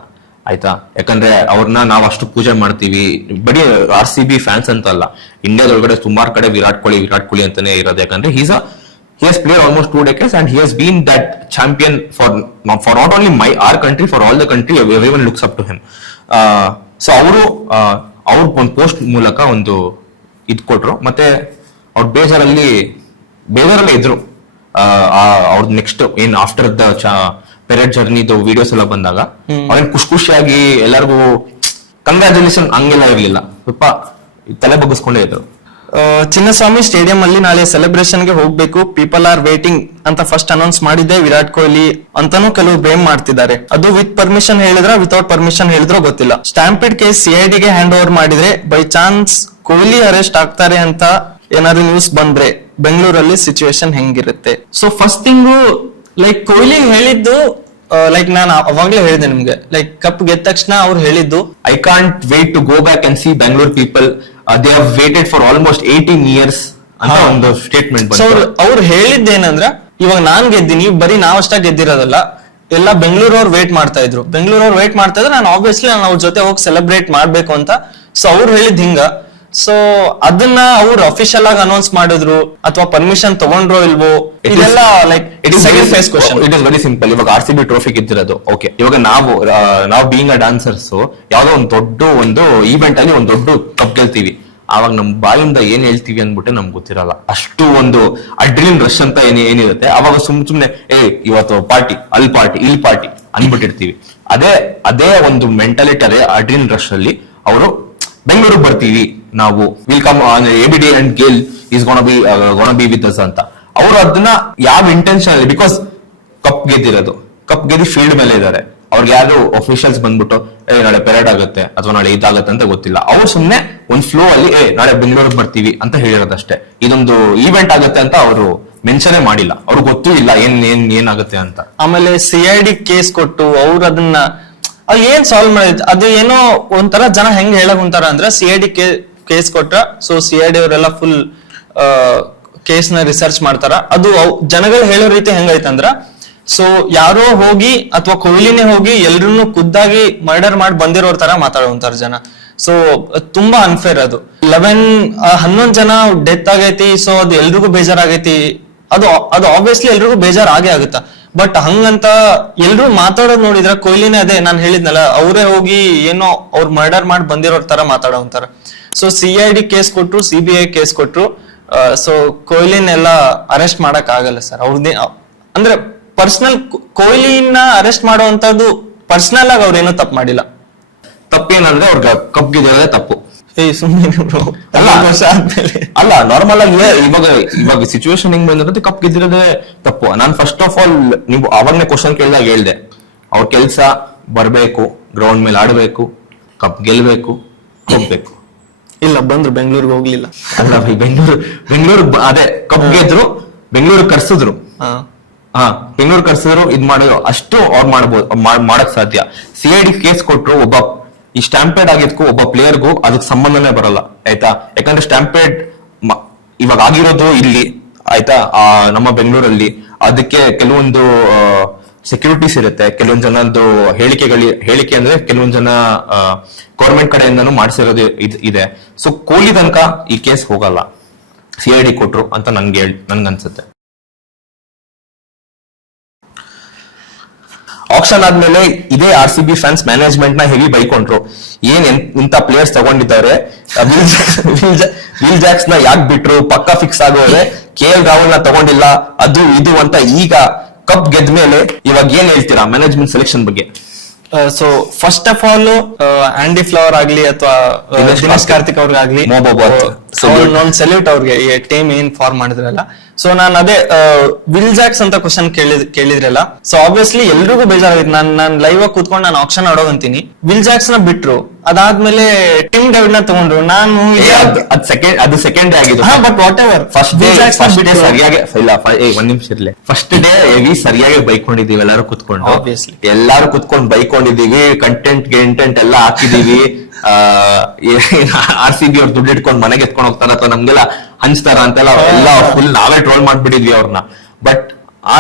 ಆಯ್ತಾ. ಯಾಕಂದ್ರೆ ಅವ್ರನ್ನ ನಾವು ಅಷ್ಟು ಪೂಜೆ ಮಾಡ್ತೀವಿ. ಬರೀ RCB ಫ್ಯಾನ್ಸ್ ಅಂತ ಅಲ್ಲ, ಇಂಡಿಯಾದೊಳಗಡೆ ಸುಮಾರು ಕಡೆ ವಿರಾಟ್ ಕೊಹ್ಲಿ ಅಂತಾನೆ ಇರೋದು. ಯಾಕಂದ್ರೆ he has played almost 2 decades and he has been that champion for not only our country, for all the country. Everyone looks up to him. So ಅವರು ಒಂದು ಪೋಸ್ಟ್ ಮೂಲಕ ಒಂದು ಇದ್ ಕೊಟ್ರು. ಮತ್ತೆ ಅವ್ರ ಬೇಜಾರಲ್ಲೇ ಇದ್ರು. ಅವ್ರದ್ದು ನೆಕ್ಸ್ಟ್ ಏನ್ ಆಫ್ಟರ್ ದ ಪೆರೇಡ್ ಜರ್ನಿದು ವಿಡಿಯೋಸ್ ಎಲ್ಲ ಬಂದಾಗ ಅವ್ರೇನ್ ಖುಷಿಯಾಗಿ ಎಲ್ಲರಿಗೂ ಕಂಗ್ರಾಚುಲೇಷನ್ ಹಂಗೆಲ್ಲ ಇರ್ಲಿಲ್ಲ, ಸ್ವಲ್ಪ ತಲೆ ಬಗ್ಗಿಸ್ಕೊಂಡೇ ಇದ್ರು. ಚಿನ್ನಸ್ವಾಮಿ ಸ್ಟೇಡಿಯಂ ಅಲ್ಲಿ ನಾಳೆ ಸೆಲೆಬ್ರೇಷನ್ ಗೆ ಹೋಗ್ಬೇಕು, ಪೀಪಲ್ ಆರ್ ವೇಟಿಂಗ್ ಅಂತ ಫಸ್ಟ್ ಅನೌನ್ಸ್ ಮಾಡಿದ್ದೆ ವಿರಾಟ್ ಕೊಹ್ಲಿ ಅಂತಾನು ಕೆಲವು ಬ್ಲೇಮ್ ಮಾಡ್ತಿದ್ದಾರೆ. ಅದು ವಿತ್ ಪರ್ಮಿಷನ್ ಹೇಳಿದ್ರ ವಿತೌಟ್ ಪರ್ಮಿಷನ್ ಹೇಳಿದ್ರೋ ಗೊತ್ತಿಲ್ಲ. ಸ್ಟ್ಯಾಂಪಿಡ್ ಕೇಸ್ CID ಗೆ ಹ್ಯಾಂಡ್ ಓವರ್ ಮಾಡಿದ್ರೆ ಬೈ ಚಾನ್ಸ್ ಕೊಹ್ಲಿ ಅರೆಸ್ಟ್ ಆಗ್ತಾರೆ ಅಂತ ಏನಾದ್ರು ನ್ಯೂಸ್ ಬಂದ್ರೆ ಬೆಂಗಳೂರಲ್ಲಿ ಸಿಚುವೇಶನ್ ಹೆಂಗಿರುತ್ತೆ? So first thing like Kohli ಹೇಳಿದ್ದು, ಲೈಕ್ ನಾನು ಅವಾಗ್ಲೇ ಹೇಳಿದೆ ನಿಮ್ಗೆ, ಲೈಕ್ ಕಪ್ ಗೆದ್ದ ತಕ್ಷಣ ಅವ್ರು ಹೇಳಿದ್ದು I can't wait to go back and see Bengaluru people, they have waited for almost 18 years ಅಂತ ಒಂದು ಸ್ಟೇಟ್ಮೆಂಟ್. ಸೊ ಅವ್ರು ಹೇಳಿದ್ದೇನಂದ್ರ, ಇವಾಗ ನಾನ್ ಗೆದ್ದೀನಿ, ಬರೀ ನಾವಷ್ಟ ಗೆದ್ದಿರೋದಲ್ಲ, ಎಲ್ಲ ಬೆಂಗಳೂರವ್ರು ವೇಟ್ ಮಾಡ್ತಾ ಇದ್ರು. ಬೆಂಗಳೂರವ್ರು ವೇಟ್ ಮಾಡ್ತಾ ಇದ್ರೆ ನಾನು ಆಬ್ವಿಯಸ್ಲಿ ನಾನು ಅವ್ರ ಜೊತೆ ಹೋಗಿ ಸೆಲೆಬ್ರೇಟ್ ಮಾಡ್ಬೇಕು ಅಂತ. ಸೊ ಅವ್ರು ಹೇಳಿದ್ ಹಿಂಗ. ಸೊ ಅದನ್ನ ಅವ್ರು ಅಫಿಷಿಯಲ್ ಆಗಿ ಅನೌನ್ಸ್ ಮಾಡಿದ್ರು ಅಥವಾ ಪರ್ಮಿಷನ್ ತಗೊಂಡ್ರೋ ಇಲ್ವೋ, ಇದೆಲ್ಲ like it is very simple. ಇವಾಗ RCB ಟ್ರೋಫಿ ಗೆದ್ದಿರೋದು ಓಕೆ. ಇವಾಗ ನಾವು ಬೀಯಿಂಗ್ ಅ ಡಾನ್ಸರ್ಸ್ ಯಾವ್ದೋ ಒಂದು ಈವೆಂಟ್ ಅಲ್ಲಿ ಒಂದು ದೊಡ್ಡ ಕಪ್ ಗೆಲ್ತೀವಿ, ಆವಾಗ ನಮ್ ಬಾಯಿಂದ ಏನ್ ಹೇಳ್ತೀವಿ ಅಂದ್ಬಿಟ್ಟು ನಮ್ಗೆ ಗೊತ್ತಿರಲ್ಲ. ಅಷ್ಟು ಒಂದು ಅಡ್ರಿನ್ ರಶ್ ಅಂತ ಏನಿರುತ್ತೆ, ಅವಾಗ ಸುಮ್ನೆ ಇವತ್ತು ಪಾರ್ಟಿ, ಅಲ್ಲಿ ಪಾರ್ಟಿ, ಇಲ್ಲಿ ಪಾರ್ಟಿ ಅನ್ಬಿಟ್ಟಿರ್ತೀವಿ. ಅದೇ ಒಂದು ಮೆಂಟಾಲಿಟಿ, ಅದೇ ಅಡ್ರಿನ್ ರಶ್ ಅಲ್ಲಿ ಅವರು ಬೆಂಗಳೂರಿಗೆ ಬರ್ತೀವಿ ನಾವು, will come ABD and Gayle is gonna be with us ಅಂತ. ಅವರು ಅದನ್ನ ಯಾವ ಇಂಟೆನ್ಷನ್ ಅಲ್ಲಿ, ಬಿಕಾಸ್ ಕಪ್ ಗೆದ್ದು ಫೀಲ್ಡ್ ಮೇಲೆ ಇದ್ದಾರೆ, ಅವ್ರಿಗೆ ಯಾರು ಅಫಿಷಿಯಲ್ಸ್ ಬಂದ್ಬಿಟ್ಟು ನಾಳೆ ಪೆರೇಡ್ ಆಗುತ್ತೆ ಅಥವಾ ನಾಳೆ ಇದಾಗುತ್ತೆ ಅಂತ ಗೊತ್ತಿಲ್ಲ. ಅವ್ರು ಸುಮ್ನೆ ಒಂದ್ ಫ್ಲೋ ಅಲ್ಲಿ ನಾಳೆ ಬೆಂಗಳೂರಿಗೆ ಬರ್ತೀವಿ ಅಂತ ಹೇಳಿರೋದಷ್ಟೇ. ಇದೊಂದು ಈವೆಂಟ್ ಆಗುತ್ತೆ ಅಂತ ಅವರು ಮೆನ್ಷನ್ ಮಾಡಿಲ್ಲ, ಅವ್ರಿಗೆ ಗೊತ್ತೂ ಇಲ್ಲ ಏನಾಗುತ್ತೆ ಅಂತ. ಆಮೇಲೆ CID ಕೇಸ್ ಕೊಟ್ಟು ಅವ್ರು ಅದನ್ನ ಏನ್ ಸಾಲ್ವ್ ಮಾಡಿದ್, ಅದು ಏನೋ ಒಂಥರ ಜನ ಹೆಂಗ್ ಹೇಳಕ್ ಕುಂತಾರ ಅಂದ್ರೆ CID ಕೇಸ್ ಕೊಟ್ರ, ಸೊ CID ಅವರೆಲ್ಲ ಫುಲ್ ಕೇಸ್ ನ ರಿಸರ್ಚ್ ಮಾಡ್ತಾರ. ಅದು ಜನಗಳು ಹೇಳೋ ರೀತಿ ಹೆಂಗೈತಂದ್ರ, ಸೊ ಯಾರೋ ಹೋಗಿ ಅಥವಾ ಕೊಹ್ಲಿನೇ ಹೋಗಿ ಎಲ್ರು ಖುದ್ದಾಗಿ ಮರ್ಡರ್ ಮಾಡಿ ಬಂದಿರೋರ್ ತರ ಮಾತಾಡುವಂತಾರ ಜನ. ಸೊ ತುಂಬಾ ಅನ್ಫೇರ್ ಅದು. 11 ಜನ ಡೆತ್ ಆಗೈತಿ, ಸೊ ಅದು ಎಲ್ರಿಗೂ ಬೇಜಾರಾಗೈತಿ. ಅದು ಆಬ್ವಿಯಸ್ಲಿ ಎಲ್ರಿಗೂ ಬೇಜಾರ್ ಆಗೇ ಆಗುತ್ತಾ. ಬಟ್ ಹಂಗಂತ ಎಲ್ರು ಮಾತಾಡೋದ್ ನೋಡಿದ್ರೆ ಕೊಹ್ಲಿನೇ ಅದೇ ನಾನು ಹೇಳಿದ್ನಲ್ಲ, ಅವರೇ ಹೋಗಿ ಏನೋ ಅವ್ರು ಮರ್ಡರ್ ಮಾಡಿ ಬಂದಿರೋರ್ ತರ ಮಾತಾಡೋಂತಾರ. ಸೊ CID ಕೇಸ್ ಕೊಟ್ರು, CBI ಕೇಸ್ ಕೊಟ್ರು. ಸೊ ಕೊಹ್ಲಿನೆಲ್ಲ ಅರೆಸ್ಟ್ ಮಾಡಕ್ ಆಗಲ್ಲ ಸರ್. ಅವ್ರದ್ದೇ ಅಂದ್ರೆ ಪರ್ಸನಲ್, ಕೊಹ್ಲಿನ ಅರೆಸ್ಟ್ ಮಾಡುವಂತದ್ದು ಪರ್ಸನಲ್ ಆಗಿ ಅವ್ರೇನೋ ತಪ್ಪು ಮಾಡಿಲ್ಲ. ತಪ್ಪೇನಂದ್ರೆ ಅವ್ರಿಗೆ ಕಪ್ ಗೆದ್ದಿರೋದೇ ತಪ್ಪು. ಅಲ್ಲ ನಾರ್ಮಲ್ ಆಗಿ ಇವಾಗ ಸಿಚುವೇಶನ್ ಹೆಂಗ್ ಬಂದಿರುತ್ತೆ, ಕಪ್ ಗೆದ್ದಿರೋದೇ ತಪ್ಪು. ನಾನು ಫಸ್ಟ್ ಆಫ್ ಆಲ್ ನೀವು ಅವಾಗನೇ ಕ್ವಶನ್ ಕೇಳಿದಾಗ ಹೇಳ್ದೆ, ಅವ್ರ ಕೆಲ್ಸ ಬರ್ಬೇಕು, ಗ್ರೌಂಡ್ ಮೇಲೆ ಆಡ್ಬೇಕು, ಕಪ್ ಗೆಲ್ಬೇಕು, ಹೋಗ್ಬೇಕು. ಇಲ್ಲ ಬಂದ್ರು ಬೆಂಗಳೂರಿಗೆ ಹೋಗ್ಲಿಲ್ಲ. ಅಲ್ಲ ಭೈ, ಬೆಂಗಳೂರು ಅದೇ ಕಪ್ ಗೆದ್ರು, ಬೆಂಗಳೂರು ಕರ್ಸಿದ್ರು. ಬೆಂಗಳೂರು ಕರ್ಸಿದ್ರು, ಇದ್ ಮಾಡಿದ್ರು, ಅಷ್ಟು ಅವ್ರು ಮಾಡಕ್ ಸಾಧ್ಯ. CID ಕೇಸ್ ಕೊಟ್ರು, ಒಬ್ಬ ಈ ಸ್ಟ್ಯಾಂಪೇಡ್ ಆಗಿದ್ಕು ಒಬ್ಬ ಪ್ಲೇಯರ್ಗೂ ಅದಕ್ಕೆ ಸಂಬಂಧನೇ ಬರಲ್ಲ, ಆಯ್ತಾ. ಯಾಕಂದ್ರೆ ಸ್ಟ್ಯಾಂಪೇಡ್ ಇವಾಗ ಆಗಿರೋದು ಇಲ್ಲಿ, ಆಯ್ತಾ, ನಮ್ಮ ಬೆಂಗಳೂರಲ್ಲಿ. ಅದಕ್ಕೆ ಕೆಲವೊಂದು ಸೆಕ್ಯೂರಿಟೀಸ್ ಇರುತ್ತೆ, ಕೆಲವೊಂದ್ ಜನದ್ದು ಹೇಳಿಕೆ ಅಂದ್ರೆ ಕೆಲವೊಂದ್ ಜನ ಗೌರ್ಮೆಂಟ್ ಕಡೆಯಿಂದನೂ ಮಾಡಿಸಿರೋದು ಇದೆ. ಸೊ ಕೊಹ್ಲಿ ತನಕ ಈ ಕೇಸ್ ಹೋಗಲ್ಲ, CID ಕೊಟ್ರು ಅಂತ ನನ್ಗನ್ಸುತ್ತೆ. ಆಕ್ಷನ್ ಆದ್ಮೇಲೆ ಇದೇ RCB ಫ್ಯಾನ್ಸ್ ಮ್ಯಾನೇಜ್ಮೆಂಟ್ ನ ಹೆವಿ ಬೈಕೊಂಡ್ರು. ಇಂತ ಪ್ಲೇಯರ್ಸ್ ತಗೊಂಡಿದ್ದಾರೆ, ವಿಲ್ ಜಾಕ್ಸ್ ನ ಯಾಕೆ ಬಿಟ್ರು, ಪಕ್ಕ ಫಿಕ್ಸ್ ಆಗೋರೆ, KL ರಾಹುಲ್ ನ ತಗೊಂಡಿಲ್ಲ, ಅದು ಇದು ಅಂತ. ಈಗ ಕಪ್ ಗೆದ್ಮೇಲೆ ಇವಾಗ ಏನ್ ಹೇಳ್ತೀರಾ ಮ್ಯಾನೇಜ್ಮೆಂಟ್ ಸೆಲೆಕ್ಷನ್ ಬಗ್ಗೆ? So first of all Andy flower ಆಗ್ಲಿ ಅಥವಾ ದಿನೇಶ್ ಕಾರ್ತಿಕ್ ಅವ್ರಿಗಾಗ್ಲಿ ನಾನ್ ಸೆಲ್ಯೂಟ್ ಅವ್ರಿಗೆ ಈ ಟೀಮ್ ಏನ್ ಫಾರ್ಮ್ ಮಾಡಿದ್ರಲ್ಲ. ಸೊ ನಾನು ಅದೇ ವಿಲ್ ಜಾಕ್ಸ್ ಅಂತ ಕ್ವಶನ್ ಕೇಳಿದ್ರಲ್ಲ, ಸೊ ಆಬ್ವಿಯಸ್ಲಿ ಎಲ್ರಿಗೂ ಬೇಜಾರಾಗಿತ್ತು. ನಾನ್ ಲೈವ್ ಆಗಿ ಕೂತ್ಕೊಂಡು ನಾನು ಆಪ್ಷನ್ ಆಡೋಗಂತೀನಿ. ವಿಲ್ ಜಾಕ್ಸ್ ನ ಬಿಟ್ರು, ಅದಾದ್ಮೇಲೆ ಟಿಮ್ ಡೇವಿಡ್ ನ ತಗೊಂಡ್ರು. ನಾನು ಅದು ಸೆಕೆಂಡ್ ಆಗಿದ್ದು, but what ever first day ಸರಿಯಾಗಿ ಇಲ್ಲ, ಒಂದ್ ನಿಮಿಷ ಇರ್ಲಿ. ಫಸ್ಟ್ ಡೇ ಹೆವಿ ಸರಿಯಾಗಿ ಬೈಕೊಂಡಿದೀವಿ ಎಲ್ಲಾರು ಕುತ್ಕೊಂಡು. Obviously. ಎಲ್ಲಾರು ಕುತ್ಕೊಂಡು ಬೈಕೊಂಡಿದೀವಿ, ಕಂಟೆಂಟ್ ಎಲ್ಲ ಹಾಕಿದೀವಿ. RCB ಅವ್ರು ದುಡ್ಡು ಇಟ್ಕೊಂಡು ಮನೆಗೆ ಎತ್ಕೊಂಡು ಹೋಗ್ತಾರ ಅಥವಾ ನಮ್ಗೆಲ್ಲ ಹಂಚ್ತಾರ ಅಂತೆಲ್ಲ ಎಲ್ಲ ಫುಲ್ ನಾವೇ ಟ್ರೋಲ್ ಮಾಡ್ಬಿಟ್ಟಿದ್ವಿ ಅವ್ರನ್ನ. ಬಟ್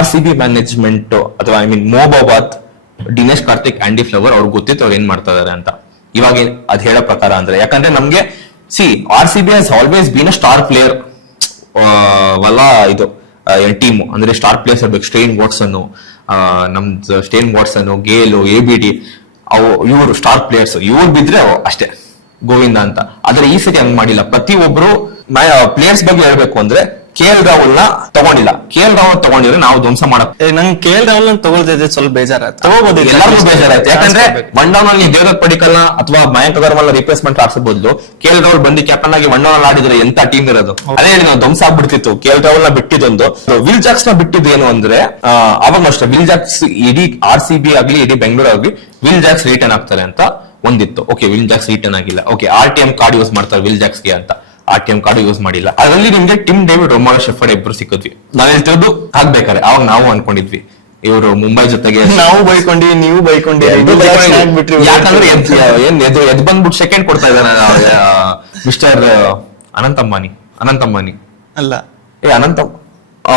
RCB ಮ್ಯಾನೇಜ್ಮೆಂಟ್ ಅಥವಾ ಮೊಹಬಾಬಾದ್, ದಿನೇಶ್ ಕಾರ್ತಿಕ್, ಆಂಡಿ ಫ್ಲವರ್ ಅವ್ರಿಗೆ ಗೊತ್ತಿತ್ತು ಅವ್ರು ಏನ್ ಮಾಡ್ತಾ ಇದಾರೆ ಅಂತ. ಇವಾಗ ಅದ್ ಹೇಳೋ ಪ್ರಕಾರ ಅಂದ್ರೆ, ಯಾಕಂದ್ರೆ ನಮ್ಗೆ RCB has always been a star player ವಲ್ಲ ಇದು ಟೀಮು. ಅಂದ್ರೆ ಸ್ಟಾರ್ ಪ್ಲೇಯರ್ಸ್ ಇರ್ಬೇಕು. ಸ್ಟೇನ್ ವಾಟ್ಸನ್, ಗೇಲು, ABD, ಇವರು ಸ್ಟಾರ್ ಪ್ಲೇಯರ್ಸ್. ಇವ್ರು ಬಿದ್ರೆ ಅಷ್ಟೇ ಗೋವಿಂದ ಅಂತ. ಆದ್ರೆ ಈ ಸತಿ ಹಂಗ್ ಮಾಡಿಲ್ಲ. ಪ್ರತಿಯೊಬ್ರು ಪ್ಲೇಯರ್ಸ್ ಬಗ್ಗೆ ಹೇಳ್ಬೇಕು ಅಂದ್ರೆ KL ರಾಹುಲ್ ನ ತಗೊಂಡಿಲ್ಲ. KL ರಾಹುಲ್ ತಗೊಂಡಿದ್ರೆ ನಾವು ಧ್ವಂಸ ಮಾಡಕ್. ನಂಗೆ KL ರಾಹುಲ್ ತಗೊಳ್ತಿದ್ದೆ ಸ್ವಲ್ಪ ಬೇಜಾರಾಯ್ತು. ತಗೋಬಹುದು, ಎಲ್ಲರಿಗೂ ಬೇಜಾರಾಯ್ತು. ಯಾಕಂದ್ರೆ ಒನ್ ಡೌನ್ ಅಲ್ಲಿ ದೇವದತ್ ಪಡಿಕಲ್ ಅಥವಾ ಮಯಾಂಕ್ ಅಗರ್ವಾಲ್ ರಿಪ್ಲೇಸ್ಮೆಂಟ್ ಆಡ್ಸಬಹುದು. KL ರಾಹುಲ್ ಬಂದು ಕ್ಯಾಪ್ಟನ್ ಆಗಿ ಒನ್ ಡೌನ್ ಅಲ್ಲಿ ಆಡಿದ್ರೆ ಎಂತ ಟೀಮ್ ಇರೋದು. ಅದೇ ಹೇಳಿ ನಾವು ಧ್ವಂಸ ಆಗ್ಬಿಡ್ತಿತ್ತು. KL ರಾಹುಲ್ ನ ಬಿಟ್ಟಿದ್ದೊಂದು. ವಿಲ್ ಜಾಕ್ಸ್ ನ ಬಿಟ್ಟಿದ್ದೇನು ಅಂದ್ರೆ, ಅವಾಗ ಅಷ್ಟೇ ವಿಲ್ ಜಾಕ್ಸ್ ಇಡೀ RCB ಆಗ್ಲಿ ಇಡೀ ಬೆಂಗಳೂರು ಆಗ್ಲಿ ವಿಲ್ ಜಾಕ್ಸ್ ರಿಟರ್ನ್ ಆಗ್ತಾರೆ ಅಂತ ಒಂದಿತ್ತು. ಓಕೆ, ವಿಲ್ ಜಾಕ್ಸ್ ರಿಟರ್ನ್ ಆಗಿಲ್ಲ. ಓಕೆ, RTM ಕಾರ್ಡ್ ಯೂಸ್ ಮಾಡ್ತಾರೆ ವಿಲ್ ಜಾಕ್ಸ್ ಗೆ ಅಂತ. RTM ಕಾರ್ಡ್ ಯೂಸ್ ಮಾಡಿಲ್ಲ. ಅದರಲ್ಲಿ ನಿಮ್ಗೆ ಟಿಮ್ ಡೇವಿಡ್, ರೊಮಾರೋ ಶೆಫರ್ಡ್ ಇಬ್ರು ಸಿಕ್ಕಿದ್ವಿ. ನಾವ್ ಹೇಳ್ತಿರೋದು ಆಗ್ಬೇಕಾರೆ ಅವಾಗ ನಾವು ಅನ್ಕೊಂಡಿದ್ವಿ ಇವರು ಮುಂಬೈ ಜೊತೆಗೆ. ನಾವು ಬೈಕೊಂಡ್ವಿ, ನೀವು ಬೈಕೊಂಡ್ವಿ. ಯಾಕಂದ್ರೆ ಎದ್ ಬಂದ್ಬಿಟ್ಟು ಸೆಕೆಂಡ್ ಕೊಡ್ತಾ ಇದಾರೆ ಮಿಸ್ಟರ್ ಅನಂತ್ ಅಂಬಾನಿ ಅಲ್ಲ,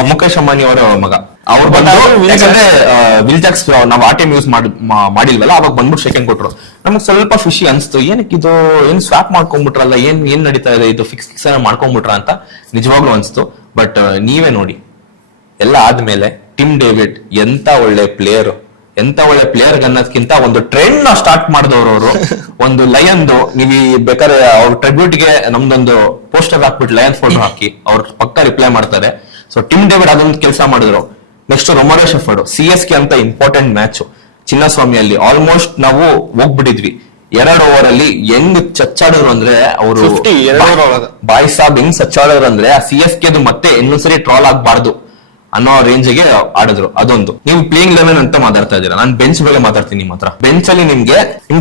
ಮುಖೇಶ್ ಅಂಬಾನಿ ಅವರ ಮಗ. ಅವ್ರು ಬಂದು ಯಾಕಂದ್ರೆ ವಿಲ್ ಜಾಕ್ಸ್ ನಾವು RTM ಯೂಸ್ ಮಾಡಿಲ್ವಲ್ಲ, ಅವಾಗ ಬಂದ್ಬಿಟ್ಟು ಸೆಕೆಂಡ್ ಕೊಟ್ರು. ನಮ್ಗೆ ಸ್ವಲ್ಪ ಖುಷಿ ಅನ್ಸ್ತು. ಏನಕ್ಕೆ ಇದು ಏನ್ ಸ್ವಾಪ್ ಮಾಡ್ಕೊಂಡ್ಬಿಟ್ರಲ್ಲ, ಏನ್ ನಡೀತಾ ಇದೆ, ಇದು ಫಿಕ್ಸ್ ಮಾಡ್ಕೊಂಡ್ಬಿಟ್ರ ಅಂತ ನಿಜವಾಗ್ಲೂ ಅನ್ಸ್ತು. ಬಟ್ ನೀವೇ ನೋಡಿ, ಎಲ್ಲ ಆದ್ಮೇಲೆ ಟಿಮ್ ಡೇವಿಡ್ ಎಂತ ಒಳ್ಳೆ ಪ್ಲೇಯರ್ ಅನ್ನೋದ್ಕಿಂತ ಒಂದು ಟ್ರೆಂಡ್ ನ ಸ್ಟಾರ್ಟ್ ಮಾಡಿದವರು ಅವರು. ಒಂದು ಲಯನ್ದು ನೀವು ಬೇಕಾದ್ರೆ ಅವ್ರ ಟ್ರಿಬ್ಯೂಟ್ ಗೆ ನಮ್ದೊಂದು ಪೋಸ್ಟರ್ ಹಾಕ್ಬಿಟ್ಟು ಲಯನ್ ಫೋಟೋ ಹಾಕಿ ಅವ್ರ ಪಕ್ಕ ರಿಪ್ಲೈ ಮಾಡ್ತಾರೆ. ಸೊ ಟಿಮ್ ಡೇವಿಡ್ ಅದೊಂದು ಕೆಲಸ ಮಾಡಿದ್ರು. ನೆಕ್ಸ್ಟ್ ರೊಮಾರೋ ಶೆಫರ್ಡ್, CSK ಅಂತ ಇಂಪಾರ್ಟೆಂಟ್ ಮ್ಯಾಚ್ ಚಿನ್ನಸ್ವಾಮಿಯಲ್ಲಿ ಆಲ್ಮೋಸ್ಟ್ ನಾವು ಹೋಗ್ಬಿಟ್ಟಿದ್ವಿ. 2 ಓವರ್ ಅಲ್ಲಿ ಹೆಂಗ್ ಚಚ್ಚಾಡಿದ್ರು ಅಂದ್ರೆ ಅವರು ಬಾಯ್ ಸಾಬ್ ಹೆಂಗ್ ಚಚ್ಚಾಡಿದ್ರು ಅಂದ್ರೆ ಆ CSK ಮತ್ತೆ ಇನ್ನೊಂದ್ಸರಿ ಟ್ರಾಲ್ ಆಗ್ಬಾರ್ದು ಅನ್ನೋ ರೇಂಜ್ಗೆ ಆಡಿದ್ರು. ಅದೊಂದು. ನೀವು ಪ್ಲೇಯಿಂಗ್ 11 ಅಂತ ಮಾತಾಡ್ತಾ ಇದ್ದೀರಾ, ನಾನು ಬೆಂಚ್ ಬಗ್ಗೆ ಮಾತಾಡ್ತೀನಿ. ನಿಮ್ಮ ಹತ್ರ ಬೆಂಚ್ ಅಲ್ಲಿ ನಿಮ್ಗೆ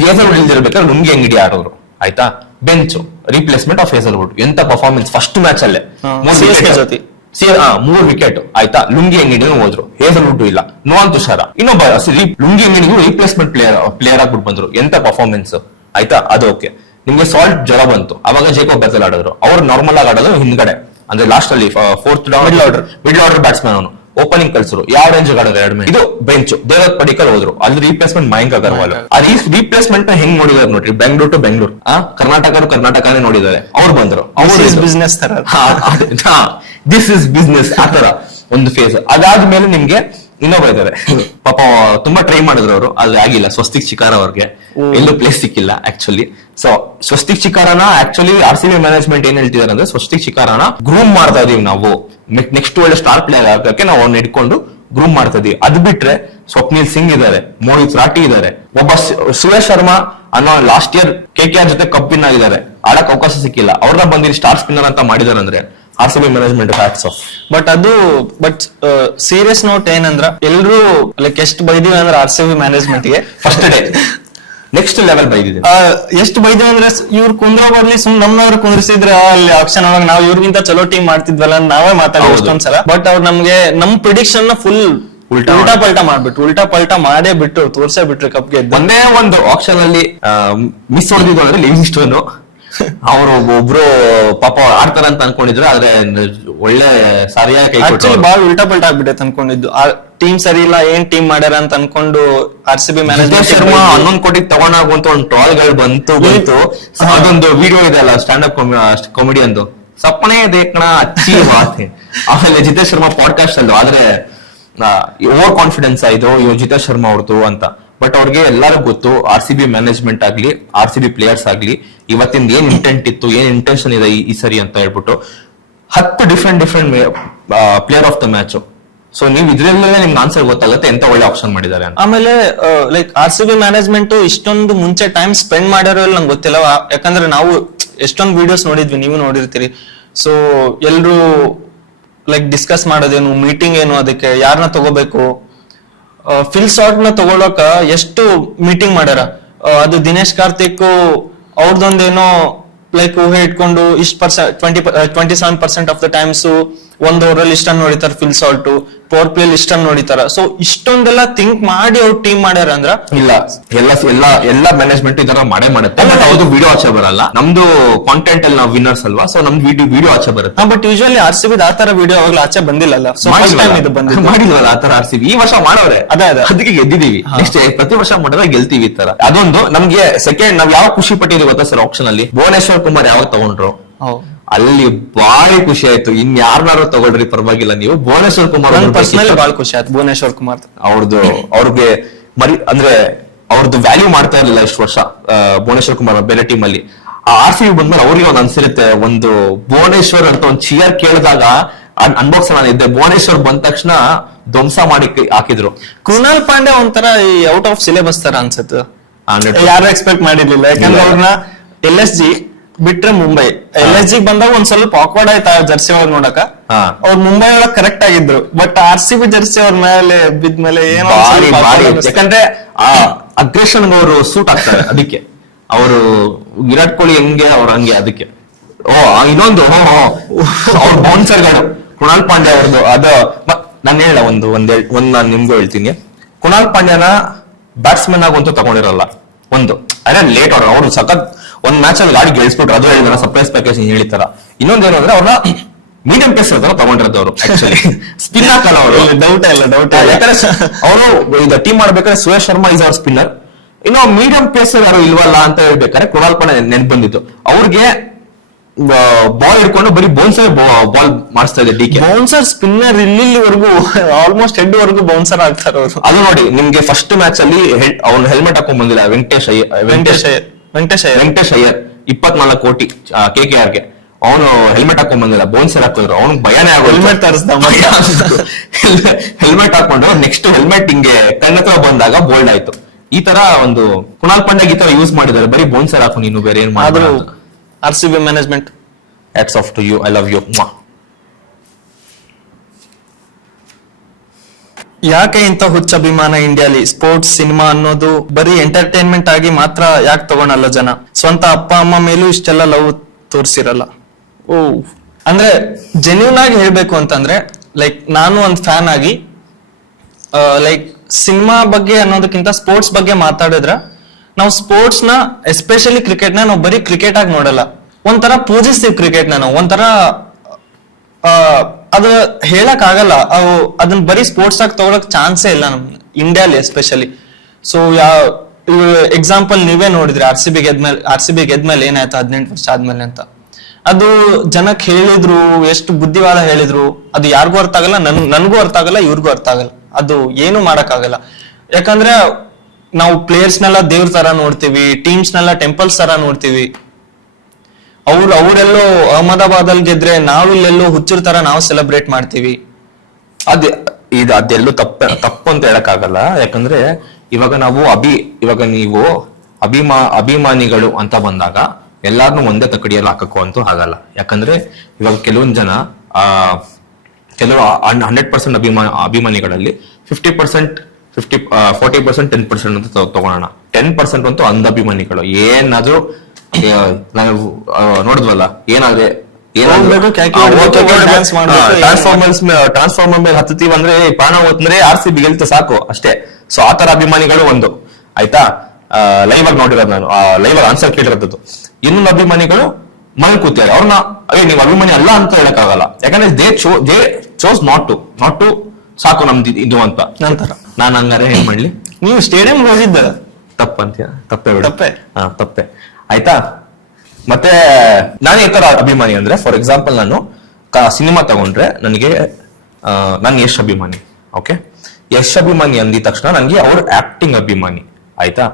ಹೇಸಲ್ವುಡ್ ಇಲ್ದಿರ್ಬೇಕಾದ್ರೆ ನುಂಗಿ ಹೆಂಗ್ ಆಡೋರು ಆಯ್ತಾ. ಬೆಂಚ್ ರಿಪ್ಲೇಸ್ಮೆಂಟ್ ಆಫ್ ಹೇಸಲ್ವುಡ್, ಎಂತ ಪರ್ಫಾರ್ಮೆನ್ಸ್ ಫಸ್ಟ್ ಮ್ಯಾಚ್ ಅಲ್ಲೇ. 3 ವಿಕೆಟ್ ಆಯ್ತಾ. ಲುಂಗಿ ಅಂಗಡಿನೂ ಹೋದ್ರು, ಹೇಸಲ್ವುಡ್ ಇಲ್ಲ. ನೋನ್ ತುಷಾರ ಇನ್ನೊಬ್ಬ ಲುಂಗಿ ಅಂಗಡಿಗೂ ರಿಪ್ಲೇಸ್ಮೆಂಟ್ ಪ್ಲೇಯರ್ ಆಗ್ಬಿಟ್ಟು ಬಂದ್ರು. ಎಂತ ಪರ್ಫಾರ್ಮೆನ್ಸ್ ಆಯ್ತಾ. ಅದು ಓಕೆ. ನಿಮ್ಗೆ ಸಾಲ್ಟ್ ಜ್ವರ ಬಂತು, ಅವಾಗ ಜೇಕೋಬ್ ಬೆಥೆಲ್ ಆಡಿದ್ರು. ಅವ್ರು ನಾರ್ಮಲ್ ಆಗಿ ಆಡೋದು ಹಿಂದ್ಗಡೆ, ಅಂದ್ರೆ ಲಾಸ್ಟ್ ಅಲ್ಲಿ ಫೋರ್ತ್ ಮಿಡ್ಲ್ ಆರ್ಡರ್ ಬ್ಯಾಟ್ಸ್ಮನ್. ಅವನು ಓಪನಿಂಗ್ ಕಳ್ಸಿದ್ರು. ಯಾವ ರೇಂಜ್ ಆಡೋದು 2 ಮ್ಯಾಚ್. ಇದು ಬೆಂಚ್ ದೇವದತ್ ಪಡಿಕಲ್ ಹೋದ್ರು, ಅಲ್ಲಿ ರಿಪ್ಲೇಸ್ಮೆಂಟ್ ಮಯಾಂಕ್ ಅಗರ್ವಾಲ್. ಆ ರಿಪ್ಲೇಸ್ಮೆಂಟ್ ನ ಹೆಂಗ್ ನೋಡಿದಾರೆ ನೋಡ್ರಿ, ಬೆಂಗಳೂರು ಟು ಬೆಂಗಳೂರು. ಕರ್ನಾಟಕನೇ ನೋಡಿದ್ದಾರೆ. ಅವ್ರು ಬಂದ್ರು. ಬಿಸ್ನೆಸ್ ತರ, ದಿಸ್ ಇಸ್ ಬಿಸ್ನೆಸ್ ಆ ತರ ಒಂದು ಫೇಸ್. ಅದಾದ್ಮೇಲೆ ನಿಮ್ಗೆ ಇನ್ನೊಬ್ಬ ಇದಾರೆ, ಪಾಪ ತುಂಬಾ ಟ್ರೈ ಮಾಡಿದ್ರು ಅವರು, ಅದು ಆಗಿಲ್ಲ. ಸ್ವಸ್ತಿಕ್ ಚಿಕಾರ ಅವ್ರಿಗೆ ಎಲ್ಲೂ ಪ್ಲೇಸ್ ಸಿಕ್ಕಿಲ್ಲ ಆಕ್ಚುಲಿ. ಸೊ ಸ್ವಸ್ತಿಕ್ ಚಿಕಾರನ ಆಕ್ಚುಲಿ RCB ಮ್ಯಾನೇಜ್ಮೆಂಟ್ ಏನ್ ಹೇಳ್ತಿದಾರೆ ಅಂದ್ರೆ, ಸ್ವಸ್ತಿಕ್ ಚಿಕಾರನ ಗ್ರೂಮ್ ಮಾಡ್ತಾ ಇದೀವಿ ನಾವು, ನೆಕ್ಸ್ಟ್ ಒಳ್ಳೆ ಸ್ಟಾರ್ ಪ್ಲೇಯರ್ ಆಗಕ್ಕೆ ನಾವು ಅವ್ನ ಇಟ್ಕೊಂಡು ಗ್ರೂಮ್ ಮಾಡ್ತಾ ಇದೀವಿ. ಅದು ಬಿಟ್ರೆ ಸ್ವಪ್ನಿಲ್ ಸಿಂಗ್ ಇದಾರೆ, ಮೋಹಿತ್ ರಾಠಿ ಇದಾರೆ, ಒಬ್ಬ ಸುರೇಶ್ ಶರ್ಮಾ ಅನ್ನೋ ಲಾಸ್ಟ್ ಇಯರ್ KKR ಜೊತೆ ಕಪ್ ವಿನ್ ಆಗಿದ್ದಾರೆ, ಆಡಕ್ ಅವಕಾಶ ಸಿಕ್ಕಿಲ್ಲ. ಅವ್ರನ್ನ ಬಂದಿರಿ ಸ್ಟಾರ್ ಸ್ಪಿನ್ನರ್ ಅಂತ ಮಾಡಿದಾರೆ ಅಂದ್ರೆ RCB management hats of. But serious note ಏನಂದ್ರ, ಎಲ್ರು ಲೈಕ್ ಎಷ್ಟು ಬೈದಿವಿ ಅಂದ್ರೆ RCB ಮ್ಯಾನೇಜ್ಮೆಂಟ್ ಗೆ ಫಸ್ಟ್ ಡೇ ನೆಕ್ಸ್ಟ್ ಲೆವೆಲ್ ಬೈದಿದೆ. ಎಷ್ಟು ಬೈದಿವಿ ಅಂದ್ರೆ, ಇವ್ರು ಕುಂದ್ರ ಬರ್ಲಿ ಸುಮ್ ನಮ್ಮವ್ರು ಕುಂದ್ರಿಸಿದ್ರೆ ಅಲ್ಲಿ ಆಕ್ಷನ್ ಒಳಗೆ ನಾವು ಇವ್ರಿಗಿಂತ ಚಲೋ ಟೀಮ್ ಮಾಡ್ತಿದ್ವಲ್ಲ ನಾವೇ ಮಾತಾಡೋದು ಒಂದ್ಸಲ. ಬಟ್ ಅವ್ರು ನಮ್ಗೆ ನಮ್ ಪ್ರಿಡಿಕ್ಷನ್ ನ ಫುಲ್ ಉಲ್ಟಾ ಪಲ್ಟಾ ಮಾಡೇ ಬಿಟ್ಟು ತೋರ್ಸೇ ಬಿಟ್ರು ಕಪ್ಗೆ. ಒಂದೇ ಒಂದು ಆಕ್ಷನ್ ಅಲ್ಲಿ ಮಿಸ್ ಹೊಡೆದಿದ್ದು ಅಂದ್ರೆ ಲಿವಿಂಗ್ ಸ್ಟೋನ್. ಅವರು ಒಬ್ರು ಪಾಪ ಆಡ್ತಾರ ಅಂತ ಅನ್ಕೊಂಡಿದ್ರು, ಆದ್ರೆ ಒಳ್ಳೆ ಸರಿಯಾಗಿ ಬಾಳ್ ಉಲ್ಟಾ ಪಲ್ಟಾ ಆಗ್ಬಿಟ್ಟೈತೆ ಅನ್ಕೊಂಡಿದ್ದು. ಟೀಮ್ ಸರಿ ಇಲ್ಲ, ಏನ್ ಟೀಮ್ ಮಾಡ್ಯಾರ ಅಂತ ಅನ್ಕೊಂಡು RCB ಮ್ಯಾನೇಜ್ಮೆಂಟ್ ಶರ್ಮಾ 11 ಕೋಟಿಗೆ ತಗೊಂಡಾಗುವಂತ ಒಂದು ಟ್ರಾಲ್ ಗಳು ಬಂತು. ಅದೊಂದು ವಿಡಿಯೋ ಇದೆ ಅಲ್ಲ, ಸ್ಟ್ಯಾಂಡ್ ಅಪ್ ಕಾಮಿಡಿ ಅಂದು, ಸಪ್ಪನೇ ದೇಖಣ ಅಚ್ಚಿ ಮಾತೆ. ಆಮೇಲೆ ಜಿತೇಶ್ ಶರ್ಮಾ ಪಾಡ್ಕಾಸ್ಟ್ ಅಲ್ಲೂ. ಆದ್ರೆ ಓವರ್ ಕಾನ್ಫಿಡೆನ್ಸ್ ಆಯ್ತು ಯೋಜಿತಾ ಶರ್ಮಾ ಅವ್ರದ್ದು ಅಂತ. ಬಟ್ ಅವ್ರಿಗೆ ಎಲ್ಲರೂ ಗೊತ್ತು RCB ಮ್ಯಾನೇಜ್ಮೆಂಟ್ ಆಗ್ಲಿ RCB ಪ್ಲೇಯರ್ಸ್ ಆಗ್ಲಿ ಇವತ್ತಿಂದ ಏನ್ ಇಂಟೆಂಟ್ ಇತ್ತು, ಏನ್ ಇಂಟೆನ್ಷನ್ ಇದೆ ಈ ಸರಿ ಅಂತ ಹೇಳ್ಬಿಟ್ಟು 10 different player of the match. So ನೀವು ಇದ್ರಲ್ಲೇ ನಿಮ್ಗೆ ಆನ್ಸರ್ ಗೊತ್ತಾಗುತ್ತೆ ಎಂತ ಒಳ್ಳೆ ಆಪ್ಷನ್ ಮಾಡಿದ್ದಾರೆ ಅಂತ. ಆಮೇಲೆ ಲೈಕ್ RCB ಮ್ಯಾನೇಜ್ಮೆಂಟ್ ಇಷ್ಟೊಂದು ಮುಂಚೆ ಟೈಮ್ ಸ್ಪೆಂಡ್ ಮಾಡಿರೋ ನಂಗೆ ಗೊತ್ತಿಲ್ಲ, ಯಾಕಂದ್ರೆ ನಾವು ಎಷ್ಟೊಂದು ವಿಡಿಯೋಸ್ ನೋಡಿದ್ವಿ, ನೀವು ನೋಡಿರ್ತೀರಿ. ಸೊ ಎಲ್ರು ಲೈಕ್ ಡಿಸ್ಕಸ್ ಮಾಡೋದೇನು, ಮೀಟಿಂಗ್ ಏನು, ಅದಕ್ಕೆ ಯಾರನ್ನ ತಗೋಬೇಕು, ಫಿಲ್ ಶಾರ್ಟ್ ನ ತಗೊಳಕ ಎಷ್ಟು ಮೀಟಿಂಗ್ ಮಾಡ್ಯಾರ. ಅದು ದಿನೇಶ್ ಕಾರ್ತಿಕ್ ಅವ್ರದೊಂದೇನೋ ಲೈಕ್ ಊಹೆ ಇಟ್ಕೊಂಡು ಇಷ್ಟು 27% ಆಫ್ ದ ಟೈಮ್ಸ್ ಒಂದ್ ಓವರಲ್ಲಿ ಇಷ್ಟನ್ನು ನೋಡಿತಾರ, ಫಿಲ್ ಸಾಲ್ಟ್ ಪವರ್ ಪ್ಲೇ ಇಷ್ಟನ್ನು ನೋಡಿತಾರ. ಸೊ ಇಷ್ಟೊಂದೆಲ್ಲ ಥಿಂಕ್ ಮಾಡಿ ಅವ್ರು ಟೀಮ್ ಮಾಡ್ಯಾರ ಅಂದ್ರ ಎಲ್ಲ ಮ್ಯಾನೇಜ್ಮೆಂಟ್ ಈ ತರ ಮಾಡುತ್ತೆ. ಬಟ್ ಅವ್ರದ್ದು ವಿಡಿಯೋ ಆಚೆ ಬರಲ್ಲ. ನಮ್ದು ಕಾಂಟೆಂಟ್ ಅಲ್ಲಿ ನಾವು ವಿನ್ನರ್ಸ್ ಅಲ್ವಾ, ಸೊ ನಮ್ದು ವಿಡಿಯೋ ಆಚೆ ಬರುತ್ತೆ. ಬಟ್ ಯೂಶುವಲಿ RCB ಆ ತರ ವಿಡಿಯೋ ಅವಾಗಲೂ ಆಚೆ ಬಂದಿಲ್ಲಲ್ಲ. ಸೊ ಫಸ್ಟ್ ಟೈಮ್ ಇದು ಬಂದಿದೆ. ಮಾಡಿಲ್ವಲ್ಲ ಆ ತರ RCB ಈ ವರ್ಷ ಮಾಡವ್ರೆ, ಅದೇ ಅದಕ್ಕೆ ಗೆದ್ದಿದೀವಿ. ನೆಕ್ಸ್ಟ್ ಪ್ರತಿ ವರ್ಷ ಮಾಡಿದ್ರೆ ಗೆಲ್ತೀವಿ ಈ ತರ. ಅದೊಂದು ನಮ್ಗೆ ಸೆಕೆಂಡ್ ನಾವ್ ಯಾವ ಖುಷಿ ಪಟ್ಟಿದ್ವಿ ಗೊತ್ತಾ ಸರ್, ಆಪ್ಷನ್ ಅಲ್ಲಿ ಭುವನೇಶ್ವರ್ ಕುಮಾರ್ ಯಾವಾಗ ತಗೊಂಡ್ರು ಅಲ್ಲಿ ಬಾರಿ ಖುಷಿ ಆಯ್ತು. ಇನ್ ಯಾರನ್ನಾರು ತಗೊಳ್ರಿ ಪರವಾಗಿಲ್ಲ, ನೀವು ಭುವನೇಶ್ವರ್ ಕುಮಾರ್ ಪರ್ಸನಲಿ ಬಹಳ ಖುಷಿ ಆಯ್ತು. ಭುವನೇಶ್ವರ್ ಕುಮಾರ್ ಅವ್ರಿಗೆ ಅಂದ್ರೆ ಅವ್ರದ್ದು ವ್ಯಾಲ್ಯೂ ಮಾಡ್ತಾ ಇರ್ಲಿಲ್ಲ ಇಷ್ಟು ವರ್ಷ ಭುವನೇಶ್ವರ್ ಕುಮಾರ್ ಬೇರೆ ಟೀಮ್ ಅಲ್ಲಿ. ಆ RCB ಬಂದ್ಮೇಲೆ ಅವ್ರಿಗೆ ಒಂದು ಅನ್ಸಿರುತ್ತೆ, ಒಂದು ಭುವನೇಶ್ವರ್ ಅಂತ ಒಂದು ಚಿಯರ್ ಕೇಳಿದಾಗ ಅನ್ಬಾಕ್ಸ್ ಇದ್ದೆ. ಭುವನೇಶ್ವರ್ ಬಂದ ತಕ್ಷಣ ಧ್ವಂಸ ಮಾಡಿ ಹಾಕಿದ್ರು. ಕೃಣಾಲ್ ಪಾಂಡೆ ಒಂಥರ ಔಟ್ ಆಫ್ ಸಿಲೆಬಸ್ ತರ ಅನ್ಸುತ್ತೆ, ಯಾರು ಎಕ್ಸ್ಪೆಕ್ಟ್ ಮಾಡಿರ್ಲಿಲ್ಲ. ಯಾಕಂದ್ರೆ ಅವ್ರನ್ನ LSG ಬಿಟ್ರೆ ಮುಂಬೈ, LSG ಬಂದಾಗ ಒಂದ್ ಸ್ವಲ್ಪ ಆಕ್ವರ್ಡ್ ಆಯ್ತಾ ಜರ್ಸಿ ಒಳಗ್ ನೋಡಕ. ಅವ್ರು ಮುಂಬೈ ಒಳಗ್ ಕರೆಕ್ಟ್ ಆಗಿದ್ರು, ಬಟ್ RCB ಜರ್ಸಿ ಅವ್ರ ಮೇಲೆ ಬಿದ್ಮೇಲೆ ಏನೋ ಯಾಕಂದ್ರೆ ಆ ಅಗ್ರೆಷನ್ ಅವರು ಸೂಟ್ ಆಗ್ತಾರೆ. ಅದಕ್ಕೆ ಅವರು ವಿರಾಟ್ ಕೊಹ್ಲಿ ಹೆಂಗೆ ಅವ್ರ ಹಂಗೆ. ಅದಕ್ಕೆ ಇನ್ನೊಂದು ಅವ್ರ ಬೌನ್ಸರ್ಗಳು ಕೃಣಾಲ್ ಪಾಂಡ್ಯ ಅವ್ರದ್ದು ಅದು ನಾನು ಹೇಳ ಒಂದ್ ನಾನು ನಿಮ್ಗೂ ಹೇಳ್ತೀನಿ. ಕೃಣಾಲ್ ಪಾಂಡ್ಯನ ಬ್ಯಾಟ್ಸ್ಮನ್ ಆಗಂತೂ ತಗೊಂಡಿರಲ್ಲ. ಒಂದು ಅದೇ ಲೇಟ್ ಅವ್ರು ಸಖತ್ ಒಂದ್ ಮ್ಯಾಚ್ ಅಲ್ಲಿ ಗಾಡಿ ಗೆಲ್ಸ್ಬಿಟ್ರು, ಅದು ಹೇಳಿದಾರ ಸರ್ಪ್ರೈಸ್ ಪ್ಯಾಕೇಜ್ ಹೇಳಿತಾರ. ಇನ್ನೊಂದು ಏನು ಅಂದ್ರೆ ಅವ್ರನ್ನ ಮೀಡಿಯಂ ಪೇಸ್ ತರ ತಗೊಂಡಿರೋದವ್ರು. ಆಕ್ಚುಲಿ ಸ್ಪಿನ್ ಹಾಕಲ್ಲ ಅವರು, ಡೌಟ್ ಯಾಕಂದ್ರೆ ಅವರು ಇದು ಟೀಮ್ ಮಾಡ್ಬೇಕಾದ್ರೆ ಸುರೇಶ್ ಶರ್ಮಾ ಇಸ್ ಅವ್ರ ಸ್ಪಿನ್ನರ್. ಇನ್ನು ಮೀಡಿಯಂ ಪೇಸ್ ಯಾರು ಇಲ್ವಲ್ಲ ಅಂತ ಹೇಳ್ಬೇಕಾದ್ರೆ ಕೃಣಾಲ್ ಪಾಂಡ್ಯ ನೆನ್ಪು ಬಂದಿತ್ತು. ಅವ್ರಿಗೆ ಬಾಲ್ ಹಿಡ್ಕೊಂಡು ಬರೀ ಬೌನ್ಸರ್ ಬಾಲ್ ಮಾಡಿಸ್ತಾ ಇದೆ DK. ಬೌನ್ಸರ್ ಸ್ಪಿನ್ನರ್ ಇಲ್ಲಿವರೆಗೂ ಆಲ್ಮೋಸ್ಟ್ ಹೆಡ್ ವರೆಗೂ ಬೌನ್ಸರ್ ಆಗ್ತಾರೆ ಅವರು. ಅದು ನೋಡಿ ನಿಮ್ಗೆ ಫಸ್ಟ್ ಮ್ಯಾಚ್ ಅಲ್ಲಿ ಅವ್ನು ಹೆಲ್ಮೆಟ್ ಹಾಕೊಂಡ್ ಬಂದಿಲ್ಲ ವೆಂಕಟೇಶ್ ಅಯ್ಯರ್ 24 ಕೋಟಿ KKRಗೆ ಅವನು ಹೆಲ್ಮೆಟ್ ಹಾಕೊಂಡ್ ಬಂದಿಲ್ಲ, ಬೌನ್ಸರ್ ಹಾಕಿದ್ರು. ಅವ್ನು ಭಯನೇ ಆಗೋ ಹೆಲ್ಮೆಟ್ ಹಾಕೊಂಡು ನೆಕ್ಸ್ಟ್ ಹೆಲ್ಮೆಟ್ ಹಿಂಗೆ ಕಣ್ಣತ್ರ ಬಂದಾಗ ಬೋಲ್ಡ್ ಆಯ್ತು. ಈ ತರ ಒಂದು ಕೃಣಾಲ್ ಪಾಂಡ್ಯ ಈ ತರ ಯೂಸ್ ಮಾಡಿದ್ದಾರೆ, ಬರೀ ಬೌನ್ಸರ್ ಹಾಕು ನೀನು ಬೇರೆ ಏನ್ ಮಾಡಿದ್ರು. RCB management hats off to you, I love you. ಯಾಕೆ ಇಂಥ ಹುಚ್ಚ ಅಭಿಮಾನ ಇಂಡಿಯಾಲಿ? ಸ್ಪೋರ್ಟ್ಸ್ ಸಿನಿಮಾ ಅನ್ನೋದು ಬರೀ ಎಂಟರ್ಟೈನ್ಮೆಂಟ್ ಆಗಿ ಮಾತ್ರ ಯಾಕೆ ತಗೊಳಲ್ಲ ಜನ? ಸ್ವಂತ ಅಪ್ಪ ಅಮ್ಮ ಮೇಲೂ ಇಷ್ಟೆಲ್ಲ ಲವ್ ತೋರಿಸಿರಲ್ಲ. ಅಂದ್ರೆ ಜೆನ್ಯೂನ್ ಆಗಿ ಹೇಳ್ಬೇಕು ಅಂತಂದ್ರೆ ಲೈಕ್ ನಾನು ಒಂದ್ ಫ್ಯಾನ್ ಆಗಿ ಲೈಕ್ ಸಿನಿಮಾ ಬಗ್ಗೆ ಅನ್ನೋದಕ್ಕಿಂತ ಸ್ಪೋರ್ಟ್ಸ್ ಬಗ್ಗೆ ಮಾತಾಡಿದ್ರ ನಾವು ಸ್ಪೋರ್ಟ್ಸ್ ನ ಎಸ್ಪೆಷಲಿ ಕ್ರಿಕೆಟ್ ನ ನಾವು ಬರೀ ಕ್ರಿಕೆಟ್ ಆಗಿ ನೋಡಲ್ಲ, ಒಂಥರ ಪೂಜಿಸ್ತೀವಿ ಕ್ರಿಕೆಟ್ ನ ನಾವು. ಒಂಥರ ಅದು ಹೇಳಕ್ ಆಗಲ್ಲ, ಅದನ್ನ ಬರೀ ಸ್ಪೋರ್ಟ್ಸ್ ಆಗಿ ತಗೊಳಕ್ ಚಾನ್ಸೇ ಇಲ್ಲ ನಮ್ ಇಂಡಿಯಾಲಿ ಎಸ್ಪೆಷಲಿ. ಸೊ ಎಕ್ಸಾಂಪಲ್ ನೀವೇ ನೋಡಿದ್ರಿ RCB ಗೆದ್ಮೇಲೆ ಏನಾಯ್ತು 18 ವರ್ಷ ಆದ್ಮೇಲೆ ಅಂತ. ಅದು ಜನಕ್ಕೆ ಹೇಳಿದ್ರು, ಎಷ್ಟು ಬುದ್ಧಿವಾದ ಹೇಳಿದ್ರು, ಅದು ಯಾರಿಗೂ ಅರ್ಥ ಆಗಲ್ಲ, ನನ್ಗೂ ಅರ್ಥ ಆಗಲ್ಲ, ಇವ್ರಿಗೂ ಅರ್ಥ ಆಗಲ್ಲ. ಅದು ಏನು ಮಾಡಕ್ ಆಗಲ್ಲ. ಯಾಕಂದ್ರೆ ನಾವು ಪ್ಲೇಯರ್ಸ್ನೆಲ್ಲ ದೇವ್ರ ತರ ನೋಡ್ತೀವಿ, ಟೀಮ್ಸ್ನೆಲ್ಲ ಟೆಂಪಲ್ಸ್ ತರ ನೋಡ್ತೀವಿ. ಅವರೆಲ್ಲೋ ಅಹಮದಾಬಾದ್ ಅಲ್ಲಿ ಗೆದ್ರೆ ನಾವು ಇಲ್ಲೆಲ್ಲೋ ಹುಚ್ಚರ ತರ ನಾವು ಸೆಲೆಬ್ರೇಟ್ ಮಾಡ್ತೀವಿ. ಅದೆಲ್ಲೂ ತಪ್ಪು ಅಂತ ಹೇಳಕ್ ಆಗಲ್ಲ. ಯಾಕಂದ್ರೆ ಇವಾಗ ನೀವು ಅಭಿಮಾನಿಗಳು ಅಂತ ಬಂದಾಗ ಎಲ್ಲಾರನ್ನೂ ಒಂದೇ ತಕಡಿಯಲ್ಲಿ ಹಾಕಕ್ಕೂ ಅಂತೂ ಆಗಲ್ಲ. ಯಾಕಂದ್ರೆ ಇವಾಗ ಕೆಲವೊಂದ್ ಜನ ಕೆಲವು 100% ಅಭಿಮಾನಿಗಳಲ್ಲಿ 50% 40% 10% ಅಂತ ತಗೊಳ್ಳೋಣ. 10% ಅಂತೂ ಅಂಧ ಅಭಿಮಾನಿಗಳು. ಏನಾದ್ರೂ ನಾವು ನೋಡಿದ್ವಲ್ಲ, ಟ್ರಾನ್ಸ್ಫಾರ್ಮರ್ ಮೇಲೆ ಹತ್ತೀವಿ ಅಂದ್ರೆ ಪ್ರಾಣ ಹೋಗ್ತಂದ್ರೆ RCB ಗೆಲ್ತ ಸಾಕು ಅಷ್ಟೇ. ಸೊ ಆತರ ಅಭಿಮಾನಿಗಳು ಒಂದು ಆಯ್ತಾ. ಲೈವ್ ಆಗಿ ನೋಡಿರೋದು ನಾನು, ಲೈವ್ ಆಗಿ ಆನ್ಸರ್ ಕೇಳಿರೋದು. ಇನ್ನೊಂದು ಅಭಿಮಾನಿಗಳು ಮನೆ ಕೂತಾರೆ, ಅವ್ರನ್ನ ನೀವು ಅಭಿಮಾನಿ ಅಲ್ಲ ಅಂತ ಹೇಳಕ್ ಆಗಲ್ಲ. ಯಾಕಂದ್ರೆ ದೇ ಚೋಸ್ ನಾಟ್ ಟು ಸಾಕು ನಮ್ದು ಇದು ಅಂತ. ನಂತರ ನಾನು ಹಂಗಾರೆ ಏನ್ ಮಾಡ್ಲಿ? ನೀವು ಸ್ಟೇಡಿಯಂ ಹೋಗಿದ್ದ ತಪ್ಪಂತೀಯ? ತಪ್ಪೆ ಆಯ್ತಾ. ಮತ್ತೆ ನಾನು ಈ ತರ ಅಭಿಮಾನಿ ಅಂದ್ರೆ, ಫಾರ್ ಎಕ್ಸಾಂಪಲ್ ನಾನು ಸಿನಿಮಾ ತಗೊಂಡ್ರೆ ನನಗೆ ನಾನು ಯಶ್ ಅಭಿಮಾನಿ, ಓಕೆ. ಯಶ್ ಅಭಿಮಾನಿ ಅಂದಿದ ತಕ್ಷಣ ನನಗೆ ಅವ್ರ ಆಕ್ಟಿಂಗ್ ಅಭಿಮಾನಿ, ಆಯ್ತಾ.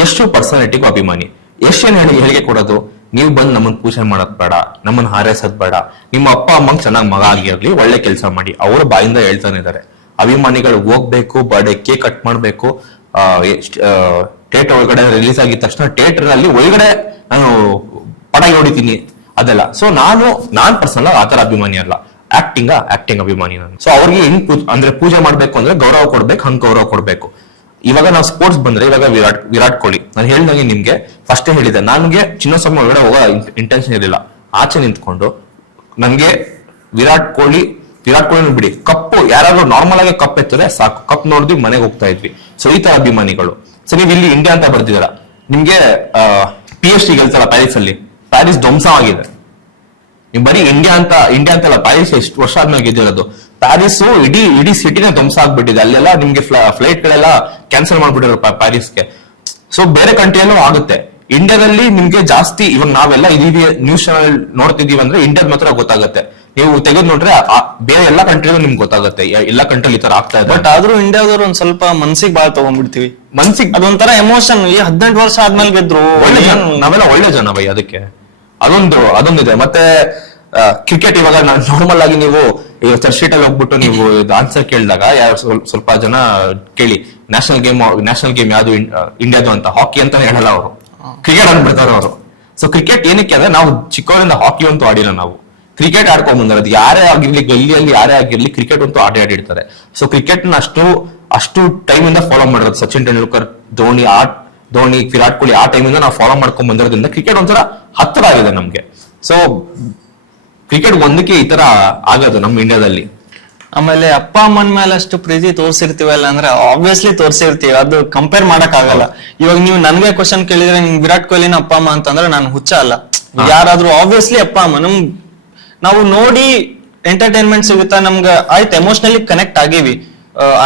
ಯಶ್ ಪರ್ಸನಾಲಿಟಿಗೂ ಅಭಿಮಾನಿ. ಯಶ್ ಏನ್ ಹೇಳಿಕೆ ಕೊಡೋದು, ನೀವು ಬಂದು ನಮ್ಮನ್ನ ಪೂಜೆ ಮಾಡೋದ್ ಬೇಡ, ನಮ್ಮನ್ನ ಹಾರೈಸೋದ್ ಬೇಡ, ನಿಮ್ಮ ಅಪ್ಪ ಅಮ್ಮಂಗ್ ಚೆನ್ನಾಗ್ ಮಗ ಆಗಿರ್ಲಿ, ಒಳ್ಳೆ ಕೆಲಸ ಮಾಡಿ, ಅವ್ರ ಬಾಯಿಂದ ಹೇಳ್ತಾನೆ ಇದಾರೆ. ಅಭಿಮಾನಿಗಳು ಹೋಗ್ಬೇಕು, ಬರ್ಡೇ ಕೇಕ್ ಕಟ್ ಮಾಡ್ಬೇಕು, ಥಿಯೇಟರ್ ಒಳಗಡೆ ರಿಲೀಸ್ ಆಗಿದ ತಕ್ಷಣ ಥಿಯೇಟರ್ ಅಲ್ಲಿ ಒಳಗಡೆ ನಾನು ಪಟಾಕಿ ಹೊಡಿತೀನಿ ಅದೆಲ್ಲ. ಸೊ ನಾನ್ ಪರ್ಸನಲ್ ಆತರ ಅಭಿಮಾನಿ ಅಲ್ಲ, ಆಕ್ಟಿಂಗ್ ಅಭಿಮಾನಿ ನಾನು. ಸೊ ಅವ್ರಿಗೆ ಹೆಂಗ್ ಅಂದ್ರೆ ಪೂಜೆ ಮಾಡ್ಬೇಕು ಅಂದ್ರೆ ಗೌರವ ಕೊಡ್ಬೇಕು, ಹಂಗ್ ಗೌರವ ಕೊಡ್ಬೇಕು. ಇವಾಗ ನಾವು ಸ್ಪೋರ್ಟ್ಸ್ ಬಂದ್ರೆ ಇವಾಗ ವಿರಾಟ್ ಕೊಹ್ಲಿ, ನಾನು ಹೇಳಿದಂಗೆ ನಿಮ್ಗೆ ಫಸ್ಟ್ ಹೇಳಿದೆ, ನನ್ಗೆ ಚಿನ್ನಸ್ವಾಮಿ ಒಳಗಡೆ ಹೋಗೋ ಇಂಟೆನ್ಷನ್ ಇರಲಿಲ್ಲ. ಆಚೆ ನಿಂತ್ಕೊಂಡು ನನ್ಗೆ ವಿರಾಟ್ ಕೊಹ್ಲಿ ಬಿಡಿ, ಕಪ್ಪು ಯಾರಾದ್ರೂ ನಾರ್ಮಲ್ ಆಗಿ ಕಪ್ ಎತ್ತಿದ್ರೆ ಸಾಕು, ಕಪ್ ನೋಡಿದ್ವಿ ಮನೆಗೆ ಹೋಗ್ತಾ ಇದ್ವಿ. ಸೊ ಈ ತರ ಅಭಿಮಾನಿಗಳು. ಸೊ ನೀವು ಇಲ್ಲಿ ಇಂಡಿಯಾ ಅಂತ ಬರ್ತಿದಾರ, ನಿಮ್ಗೆ PST ಗೆಲ್ತಲ್ಲ ಪ್ಯಾರಿಸ್ ಅಲ್ಲಿ, ಪ್ಯಾರಿಸ್ ಧ್ವಂಸವಾಗಿದೆ. ನೀವು ಬರೀ ಇಂಡಿಯಾ ಅಂತಲ್ಲ, ಪ್ಯಾರಿಸ್ ಎಷ್ಟು ವರ್ಷ ಆದ್ಮೇಲೆ ಗೆದ್ದಿರೋದು. ಪ್ಯಾರಿಸ್ ಇಡೀ ಸಿಟಿನೇ ಧ್ವಂಸ ಆಗ್ಬಿಟ್ಟಿದೆ. ಅಲ್ಲೆಲ್ಲ ನಿಮ್ಗೆ ಫ್ಲೈಟ್ ಗಳೆಲ್ಲ ಕ್ಯಾನ್ಸಲ್ ಮಾಡ್ಬಿಟ್ಟಿರೋ ಪ್ಯಾರಿಸ್ಗೆ. ಸೊ ಬೇರೆ ಕಂಟ್ರಿಯಲ್ಲೂ ಆಗುತ್ತೆ. ಇಂಡಿಯಾದಲ್ಲಿ ನಿಮ್ಗೆ ಜಾಸ್ತಿ ಇವಾಗ ನಾವೆಲ್ಲ ಇದೀವಿ ನ್ಯೂಸ್ ಚಾನಲ್ ನೋಡ್ತಿದೀವಿ ಅಂದ್ರೆ ಇಂಡಿಯಾದ ಮಾತ್ರ ಗೊತ್ತಾಗುತ್ತೆ. ನೀವು ತೆಗೆದು ನೋಡ್ರೆ ಬೇರೆ ಎಲ್ಲಾ ಕಂಟ್ರಿಗೂ ನಿಮ್ಗೆ ಗೊತ್ತಾಗುತ್ತೆ, ಎಲ್ಲಾ ಕಂಟ್ರಿ ಈ ತರ ಆಗ್ತಾ ಇದೆ. ಬಟ್ ಆದ್ರೂ ಇಂಡಿಯಾದವ್ರು ಒಂದ್ ಸ್ವಲ್ಪ ಮನ್ಸಿಗೆ ಬಾಳ್ ತಗೊಂಡ್ಬಿಡ್ತೀವಿ. ಅದೊಂಥರ ಎಮೋಷನ್. 18 ವರ್ಷ ಆದ್ಮೇಲೆ ಗೆದ್ರು, ನಾವೆಲ್ಲ ಒಳ್ಳೆ ಜನ ಬೈ. ಅದಕ್ಕೆ ಅದೊಂದಿದೆ. ಮತ್ತೆ ಕ್ರಿಕೆಟ್ ಇವಾಗ ನಾರ್ಮಲ್ ಆಗಿ ನೀವು ಚರ್ಚ್ ಶೀಟ್ ಅಲ್ಲಿ ಹೋಗ್ಬಿಟ್ಟು ನೀವು ಆನ್ಸರ್ ಕೇಳಿದಾಗ ಸ್ವಲ್ಪ ಜನ ಕೇಳಿ ನ್ಯಾಷನಲ್ ಗೇಮ್ ಯಾವ್ದು ಇಂಡಿಯಾದು ಅಂತ, ಹಾಕಿ ಅಂತ ಹೇಳಲ್ಲ ಅವರು, ಕ್ರಿಕೆಟ್ ಅಂದ್ಬಿಡ್ತಾರೆ ಅವರು. ಸೊ ಕ್ರಿಕೆಟ್ ಏನಕ್ಕೆ ಅಂದ್ರೆ ನಾವು ಚಿಕ್ಕವರಿಂದ ಹಾಕಿ ಅಂತೂ ಆಡಿಲ್ಲ, ನಾವು ಕ್ರಿಕೆಟ್ ಆಡ್ಕೊಂಡ್ ಬಂದಿರೋದು. ಯಾರೇ ಆಗಿರ್ಲಿ, ಗಲ್ಲಿಯಲ್ಲಿ ಯಾರೇ ಆಗಿರ್ಲಿ, ಕ್ರಿಕೆಟ್ ಅಂತೂ ಆಡಿರ್ತಾರೆ. ಸೊ ಕ್ರಿಕೆಟ್ ನ ಅಷ್ಟು ಟೈಮ್ ಇಂದ ಫಾಲೋ ಮಾಡಿರೋದು. ಸಚಿನ್ ತೆಂಡೂಲ್ಕರ್, ಧೋನಿ, ವಿರಾಟ್ ಕೊಹ್ಲಿ ಆ ಟೈಮ್ ಇಂದ ನಾವು ಫಾಲೋ ಮಾಡ್ಕೊಂಡ್ ಬಂದಿರೋದ್ರಿಂದ ಕ್ರಿಕೆಟ್ ಒಂಥರ ಹತ್ತಿರ ಆಗಿದೆ ನಮ್ಗೆ. ಸೊ ಕ್ರಿಕೆಟ್ ಒಂದಕ್ಕೆ ಈ ತರ ಆಗೋದು ನಮ್ಮ ಇಂಡಿಯಾದಲ್ಲಿ. ಆಮೇಲೆ ಅಪ್ಪ ಅಮ್ಮನ ಮೇಲೆ ಅಷ್ಟು ಪ್ರೀತಿ ತೋರ್ಸಿರ್ತೀವಲ್ಲ ಅಂದ್ರೆ ಆಬ್ವಿಯಸ್ಲಿ ತೋರ್ಸಿರ್ತೀವಿ, ಅದು ಕಂಪೇರ್ ಮಾಡಕ್ ಆಗಲ್ಲ. ಇವಾಗ ನೀವು ನನ್ಗೆ ಕ್ವಶನ್ ಕೇಳಿದ್ರೆ ನಿಮ್ಗೆ ವಿರಾಟ್ ಕೊಹ್ಲಿನ ಅಪ್ಪ ಅಮ್ಮ ಅಂತಂದ್ರೆ ನಾನು ಹುಚ್ಚ ಅಲ್ಲ. ಯಾರಾದ್ರೂ ಆಬ್ವಿಯಸ್ಲಿ ಅಪ್ಪ ಅಮ್ಮ ನಾವು ನೋಡಿ ಎಂಟರ್ಟೈನ್ಮೆಂಟ್ ಸಿಗುತ್ತಾ ನಮ್ಗೆ, ಆಯ್ತು ಎಮೋಷನಲಿ ಕನೆಕ್ಟ್ ಆಗಿವಿ.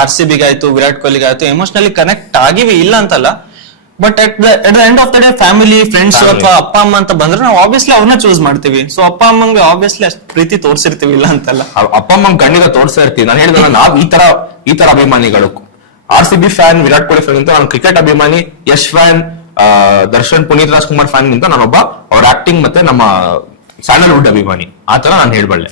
RCB ಗಾಯ್ತು, ವಿರಾಟ್ ಕೊಹ್ಲಿಗೆ ಆಯ್ತು, ಎಮೋಷನಲಿ ಕನೆಕ್ಟ್ ಆಗಿವಿ, ಇಲ್ಲ ಅಂತಲ್ಲ. But at the end of the day family, friends ಅಥವಾ ಅಪ್ಪ ಅಮ್ಮ ಅಂತ ಬಂದ್ರೆ ನಾವು ಆಬ್ವಿಯಸ್ಲಿ ಅವ್ರನ್ನ ಚೂಸ್ ಮಾಡ್ತೀವಿ. ಸೊ ಅಪ್ಪ ಅಮ್ಮಂಗೆ ಆಬ್ವಿಯಸ್ಲಿ ಅಷ್ಟು ಪ್ರೀತಿ ತೋರ್ಸಿರ್ತೀವಿ, ಇಲ್ಲ ಅಂತಲ್ಲ. ಅಪ್ಪ ಅಮ್ಮಂಗ್ ಖಂಡಿತ ತೋರ್ಸಾ ಇರ್ತೀವಿ. ನಾನು ಹೇಳಿದ ನಾವ್ ಈ ತರ ಅಭಿಮಾನಿಗಳು. RCB fan, Virat Kohli fan ಅಂತ ನಾನು ಕ್ರಿಕೆಟ್ ಅಭಿಮಾನಿ, ಯಶ್ ಫ್ಯಾನ್, ದರ್ಶನ್, ಪುನೀತ್ ರಾಜ್ಕುಮಾರ್ ಫ್ಯಾನ್ ಗಿಂತ ನಾನೊಬ್ಬ ಅವ್ರ ಆಕ್ಟಿಂಗ್ ಮತ್ತೆ ನಮ್ಮ ಸ್ಯಾಂಡಲ್ವುಡ್ ಅಭಿಮಾನಿ. ಆ ತರ ನಾನು ಹೇಳ್ಬಲ್ಲೆ.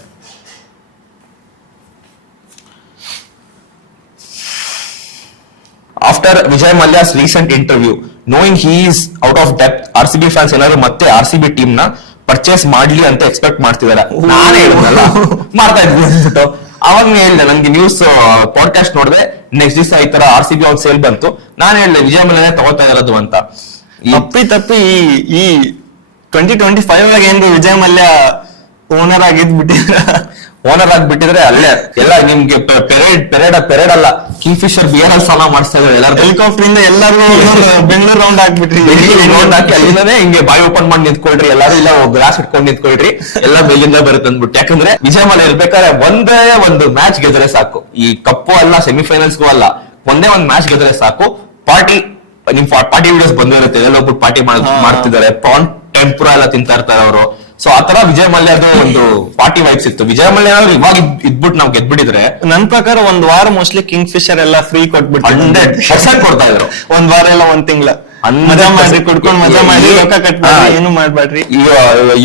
After Vijay Mallya's recent interview, knowing he is out of depth, RCB fans ಏನಾದ್ರು ಮತ್ತೆ RCB ಟೀಮ್ ನ ಪರ್ಚೇಸ್ ಮಾಡ್ಲಿ ಅಂತ ಎಕ್ಸ್ಪೆಕ್ಟ್ ಮಾಡ್ತಿದಾರೆ. ನಾನೇ ಹೇಳಿದ್ನಲ್ಲ ಮಾಡ್ತಾ ಇದ್ವಿ ಅಂದ್ಬಿಟ್ಟು. ಅವಾಗ ಹೇಳ್ದೆ, ನಂಗೆ ನ್ಯೂಸ್ ಪಾಡ್ಕಾಸ್ಟ್ ನೋಡಿದೆ, ನೆಕ್ಸ್ಟ್ ದಿವಸ ಈ ತರ RCB ಅವ್ರ ಸೇಲ್ ಬಂತು. ನಾನು ಹೇಳ್ದೆ ವಿಜಯ್ ಮಲ್ಯನೇ ತಗೋತಾ ಇರೋದು ಅಂತ. ತಪ್ಪಿ ಈ 2025 ಆಗ ಏನ್ರಿ ವಿಜಯ್ ಮಲ್ಯ ಓನರ್ ಆಗ್ಬಿಟ್ಟಿದ್ರೆ ಅಲ್ಲೇ ಎಲ್ಲ ನಿಮ್ಗೆ ಪೆರೇಡ್ ಅಲ್ಲ, ಕಿಂಗ್ ಫಿಶರ್ ಬಿಯರ್ ಅಲ್ಲಿ ಸಾಲ ಮಾಡಿಸ್ತಾ ಇದ್ದಾರೆ. ಎಲ್ಲರೂ ಹೆಲಿಕಾಪ್ಟರ್ ಇಂದ ಎಲ್ಲರೂ ಬೆಂಗಳೂರು ರೌಂಡ್ ಹಾಕ್ಬಿಟ್ರಿ, ರೌಂಡ್ ಹಾಕಿ ಅಲ್ಲಿಂದಾನೆ ಹಿಂಗೆ ಬಾಯಿ ಓಪನ್ ಮಾಡಿ ನಿಂತ್ಕೊಳ್ರಿ, ಎಲ್ಲರೂ ಇಲ್ಲ ಗ್ಲಾಸ್ ಇಟ್ಕೊಂಡು ನಿಂತ್ಕೊಳ್ರಿ, ಎಲ್ಲ ಮೇಲಿಂದ ಬರುತ್ತೆ ಅಂದ್ಬಿಟ್ಟು. ಯಾಕಂದ್ರೆ ವಿಜಯ್ ಮಲ್ಯ ಇರ್ಬೇಕಾದ್ರೆ ಒಂದೇ ಒಂದು ಮ್ಯಾಚ್ ಗೆದ್ರೆ ಸಾಕು. ಈ ಕಪ್ಪು ಅಲ್ಲ, ಸೆಮಿಫೈನಲ್ಸ್ಗೂ ಅಲ್ಲ, ಒಂದೇ ಒಂದು ಮ್ಯಾಚ್ ಗೆದ್ರೆ ಸಾಕು. ನಿಮ್ ಪಾರ್ಟಿ ವಿಡಿಯೋಸ್ ಬಂದಿರುತ್ತೆ, ಎಲ್ಲ ಹೋಗ್ಬಿಟ್ಟು ಪಾರ್ಟಿ ಮಾಡ್ತಿದ್ದಾರೆ, ಪ್ರಾನ್ ಟೆಂಪುರ ಎಲ್ಲ ತಿಂತಾ ಇರ್ತಾರೆ ಅವರು. ಸೊ ಆತರ ವಿಜಯ್ ಮಲ್ಯದು ಒಂದು ಪಾರ್ಟಿ ವೈಬ್ಸ್ ಇತ್ತು. ವಿಜಯ್ ಮಲ್ಯ ಇವಾಗ ಇದ್ಬಿಟ್ಟು ನಾವ್ ಗೆದ್ಬಿಟ್ಟಿದ್ರೆ ನನ್ ಪ್ರಕಾರ ಒಂದ್ ವಾರ ಮೋಸ್ಟ್ಲಿ ಕಿಂಗ್ ಫಿಶರ್ ಎಲ್ಲ ಫ್ರೀ ಕೊಟ್ಬಿಟ್ಟು 100% ಕೊಡ್ತಾ ಇದ್ರು. ಒಂದ್ ವಾರ ಎಲ್ಲ ಒಂದ್ ತಿಂಗಳ ಮಜಾ ಮಾಡ್ರಿ, ಕುಡ್ಕೊಂಡ್ ಮಜಾ ಮಾಡಿ, ರೊಕ್ಕ ಕಟ್ ಮಾಡಿ, ಏನು ಮಾಡ್ಬೇಡ್ರಿ.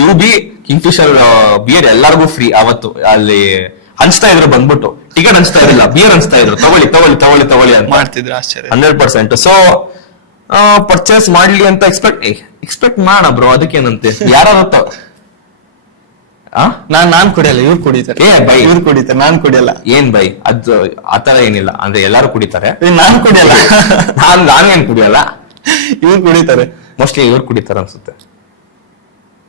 UB ಕಿಂಗ್ ಫಿಶರ್ ಬಿಯರ್ ಎಲ್ಲರಿಗೂ ಫ್ರೀ ಅವತ್ತು ಅಲ್ಲಿ ಹಂಚ್ತಾ ಇದ್ರು, ಬಂದ್ಬಿಟ್ಟು ಟಿಕೆಟ್ ಹಂಚ್ತಾ ಇರಲಿಲ್ಲ, ಬಿಯರ್ ಹಂಚ್ತಾ ಇದ್ರು, ತಗೊಳ್ಳಿ ಅಂತ ಮಾಡ್ತಿದ್ರು. ಆಶ್ಚರ್ಯ. 100%. ಸೊ ಪರ್ಚೇಸ್ ಮಾಡ್ಲಿ ಅಂತ ಎಕ್ಸ್ಪೆಕ್ಟ್ ಮಾಡ ಬ್ರೋ, ಅದಕ್ಕೇನಂತೆ. ಯಾರಾಗುತ್ತೋ ನಾನ್ ಕುಡಿಯಲ್ಲ, ಇವ್ರು ಕುಡಿತಾರೆ. ಇವ್ರು ಕುಡಿತಾರೆ, ನಾನ್ ಕುಡಿಯಲ್ಲ. ಏನ್ ಬೈ ಅದು ಆತರ ಏನಿಲ್ಲ, ಅಂದ್ರೆ ಎಲ್ಲಾರು ಕುಡಿತಾರೆ, ನಾನ್ ಕುಡಿಯಲ್ಲ. ನಾನೇನ್ ಕುಡಿಯಲ್ಲ, ಇವ್ರು ಕುಡಿತಾರೆ. ಮೋಸ್ಟ್ಲಿ ಇವ್ರು ಕುಡಿತಾರೆ ಅನ್ಸುತ್ತೆ.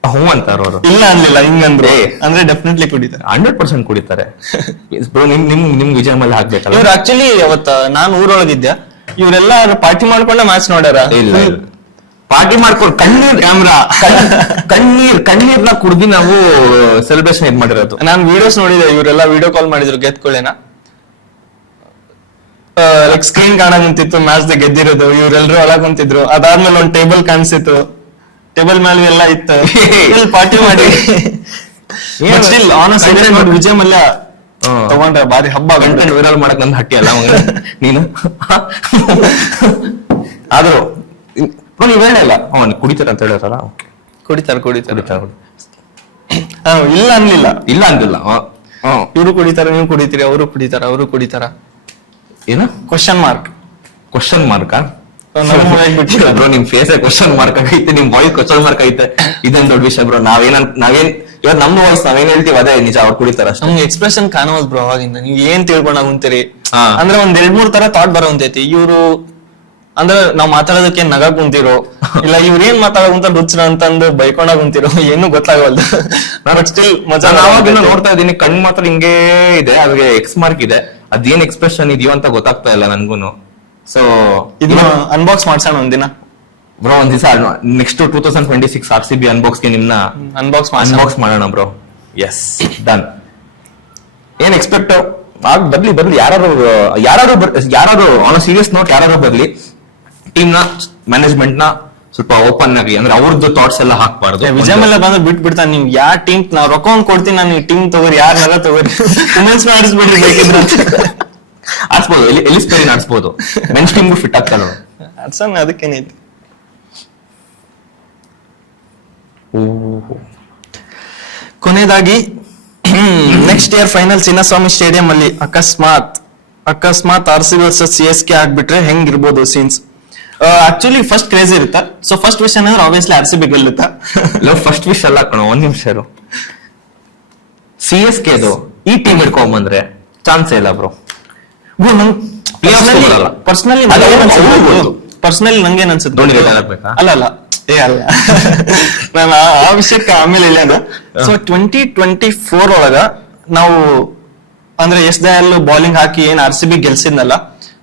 ಹ್ಞೂ ಅಂತಾರ ಅವರು. ಇಲ್ಲ ಅನ್ಲಿಲ್ಲ, ಹಿಂಗಂದ್ರೆ ಅಂದ್ರೆ ಡೆಫಿನೆಟ್ಲಿ ಕುಡಿತಾರೆ, 100% ಕುಡಿತಾರೆ. ನಿಮ್ ವಿಜಯ್ ಮಲ್ಯ ಹಾಕ್ಬೇಕಲ್ಲ. ಇವ್ರು ಆಕ್ಚುಲಿ ಅವತ್ತ ನಾನ್ ಊರೊಳಗಿದ್ದೆ, ಇವರೆಲ್ಲ ಪಾರ್ಟಿ ಮಾಡ್ಕೊಂಡೆ ಮ್ಯಾಚ್ ನೋಡ್ಯಾರ. ಇಲ್ಲ ಪಾರ್ಟಿ ಮಾಡ್ಕೊಂಡು ಕಣ್ಣೀರ್ನ ಕುಡ್ದಿ ನಾವು ಸೆಲೆಬ್ರೇಷನ್ ಇದ್ ಮಾಡಿರೋದು. ನಾನ್ ವಿಡಿಯೋಸ್ ನೋಡಿದೆ, ಇವರೆಲ್ಲ ವಿಡಿಯೋ ಕಾಲ್ ಮಾಡಿದ್ರು ಗೆದ್ಕೊಳ್ಳೇನ, ಲೈಕ್ ಸ್ಕ್ರೀನ್ ಕಾಣ ನಿಂತಿತ್ತು, ಮ್ಯಾಚ್ ದ ಗೆದ್ದಿರೋದು, ಇವರೆಲ್ಲರೂ ಒಳಗ್ ಕುಂತಿದ್ರು. ಅದಾದ್ಮೇಲೆ ಒಂದ್ ಟೇಬಲ್ ಕಾಣಿಸಿತ್ತು, ಟೇಬಲ್ ಮೇಲೆ ಎಲ್ಲ ಇತ್ತು, ಪಾರ್ಟಿ ಮಾಡಿ. ವಿಜಯ್ ಮಲ್ಯ ತಗೊಂಡ್ರೆ ಬಾರಿ ಹಬ್ಬ ಕಂಟೆಂಟ್ ವೈರಲ್ ಮಾಡಕ್ ನಂದು ಹಟ್ಟಿ ಅಲ್ಲ ಮಗ ನೀನು. ಆದ್ರೂ ನೀವ್ ಹೇಳಿಲ್ಲ ಕುಡಿತಾರ ಅಂತ ಹೇಳಿರಲ್ಲ. ಕುಡಿತಾರೆ ಕುಡಿತಾರ ಇಲ್ಲ ಅನ್ಲಿಲ್ಲ, ಇಲ್ಲ ಅಂದಿಲ್ಲ. ಇವ್ರು ಕುಡಿತಾರ, ನೀವು ಕುಡಿತೀರಿ, ಅವರು ಕುಡಿತಾರ, ಅವರು ಕುಡಿತಾರ. ಏನ ಕ್ವಶನ್ ಮಾರ್ಕ್ ಬ್ರೋ ನಿಮ್ ಫೇಸ್ ಕ್ವಶನ್ ಮಾರ್ಕ್ ಆಗೈತೆ, ನಿಮ್ ವಾಯ್ಸ್ ಕ್ವಶನ್ ಮಾರ್ಕ್ ಐತೆ. ಇದೊಂದ್ ದೊಡ್ಡ ವಿಷಯ ಬ್ರೋ. ನಾವೇನ್ ಇವಾಗ ನಮ್ ವಾಯ್ಸ್ ನಾವೇನ್ ಹೇಳ್ತೀವಿ ಅದೇ ನಿಜ, ಅವ್ರು ಕುಡಿತಾರ ಅಷ್ಟೇ. ನಮ್ಗೆ ಎಕ್ಸ್ಪ್ರೆಷನ್ ಕಾಣವಲ್ ಬ್ರೋ ಅವಾಗಿಂದ. ನೀವ್ ಏನ್ ತಿಳ್ಕೊಂಡಾಗ ಕುಂತೀರಿ ಅಂದ್ರೆ ಒಂದ್ 2-3 ತರ ಥಾಟ್ ಬರೋ ಅಂತೈತಿ. ಇವ್ರು ಅಂದ್ರೆ ನಾವ್ ಮಾತಾಡೋದಕ್ಕೆ ನಗ ಕುಂತಿರೋ, ಇಲ್ಲ ಇವ್ರ ಏನ್ ಮಾತಾಡೋಂತ ರುಚ್ರ ಅಂತಂದು ಬೈಕೊಂಡಾಗ ಕುಂತಿರೋ, ಏನು ಗೊತ್ತಾಗವಲ್ದು. ಬಟ್ ಸ್ಟಿಲ್ ಮಜಾ. ನಾವಾಗಿನ್ನ ನೋಡ್ತಾ ಇದೀನಿ, ಕಣ್ ಮಾತ್ರ ಹಿಂಗೇ ಇದೆ, ಅದ್ಗೆ ಎಕ್ಸ್ ಮಾರ್ಕ್ ಇದೆ. ಅದೇನ್ ಎಕ್ಸ್ಪ್ರೆಷನ್ ಇದೆಯೋ ಅಂತ ಗೊತ್ತಾಗ್ತಾ ಇಲ್ಲ ನನ್ಗೂನು. ಸೊ ಇದನ್ನ ಅನ್ಬಾಕ್ಸ್ ಮಾಡ್ಸೋಣ ಒಂದಿನ ಬ್ರೋ. ಒಂದ್ ದಿವಸ ನೆಕ್ಸ್ಟ್ 2026 RCB ಅನ್ಬಾಕ್ಸ್ ಗೆ ನಿಮ್ನ ಅನ್ಬಾಕ್ಸ್ ಮಾಡೋಣ ಬ್ರೋ. Yes done. ಏನ್ ಎಕ್ಸ್ಪೆಕ್ಟ್ ಬರ್ಲಿ ಯಾರು ಆನ್ ಸೀರಿಯಸ್ ನೋಟ್ ಯಾರು ಬರ್ಲಿ, ಟೀಮ್ ನ ಮ್ಯಾನೇಜ್ಮೆಂಟ್ ನ ಸ್ವಲ್ಪ ಓಪನ್ ಆಗಿ ಅಂದ್ರೆ ಅವ್ರದ್ದು ಥಾಟ್ಸ್ ಎಲ್ಲ ಹಾಕ್ಬಾರ್ದು. ವಿಜಯ್ ಮಲ್ಯ ಬಂದ್ರೆ ಬಿಟ್ಬಿಡ್ತಾನೆ. ನೀವು ಯಾವ ಟೀಮ್ ನಾವ್ ರೊಕ್ಕ ಕೊಡ್ತೀನಿ, ನಾನು ಈ ಟೀಮ್ ತಗೋರಿ, ಯಾರೆಲ್ಲ ತಗೋರಿ, ವುಮೆನ್ಸ್ ಆಡಿಸ್ಬಿಡ್ರಿ ಬೇಕಿದ್ರೆ ಆಡ್ಸ್ಬೋದು, ಎಲಿಸ್ಪೇರಿನ್ ಆಡ್ಸ್ಬೋದು, ಮೆನ್ಸ್ ಟೀಮ್ಗೂ ಫಿಟ್ ಆಗ್ತಾರ ಅಡ್ಸನ್. ಅದಕ್ಕೇನೈತಿ. ಕೊನೆಯದಾಗಿ next year final Chinnaswamy stadium ಅಲ್ಲಿ ಅಕಸ್ಮಾತ್ RCB ವರ್ಸಸ್ CSK ಆಗ್ಬಿಟ್ರೆ ಹೆಂಗಿರ್ಬೋದು ಸೀನ್ಸ್? ಆಕ್ಚುಲಿ ಫಸ್ಟ್ ಕ್ರೇಜ್ ಇರುತ್ತಾ. ಸೊ ಫಸ್ಟ್ ವಿಷ್ ಅಂದ್ರೆ ಆಬ್ವಿಯಸ್ಲಿ RCB ಗೆಲ್ಲುತ್ತಾ. ಫಸ್ಟ್ ವಿಷ್ ಅಲ್ಲ ಕಣೋ, ಒಂದ್ ನಿಮಿಷ ಇರು. CSKದು ಈ ಟೀಮ್ ಹಿಡ್ಕೊಂಬಂದ್ರೆ ಚಾನ್ಸೇ ಇಲ್ಲ ಬ್ರೋ. ಪರ್ಸನಲಿ ನಂಗೇನ್ ಅನ್ಸುತ್ತೆ, ಅಲ್ಲ ನಾನು ಆ ವಿಷಯಕ್ಕೆ ಆಮೇಲೆ ಇಲ್ಲ. ಸೊ 2024 ಒಳಗ ನಾವು ಅಂದ್ರೆ ಎಸ್ ದಯಾಲ್ ಬೌಲಿಂಗ್ ಹಾಕಿ ಏನ್ RCB ಗೆಲ್ಸಿದ್ನಲ್ಲ,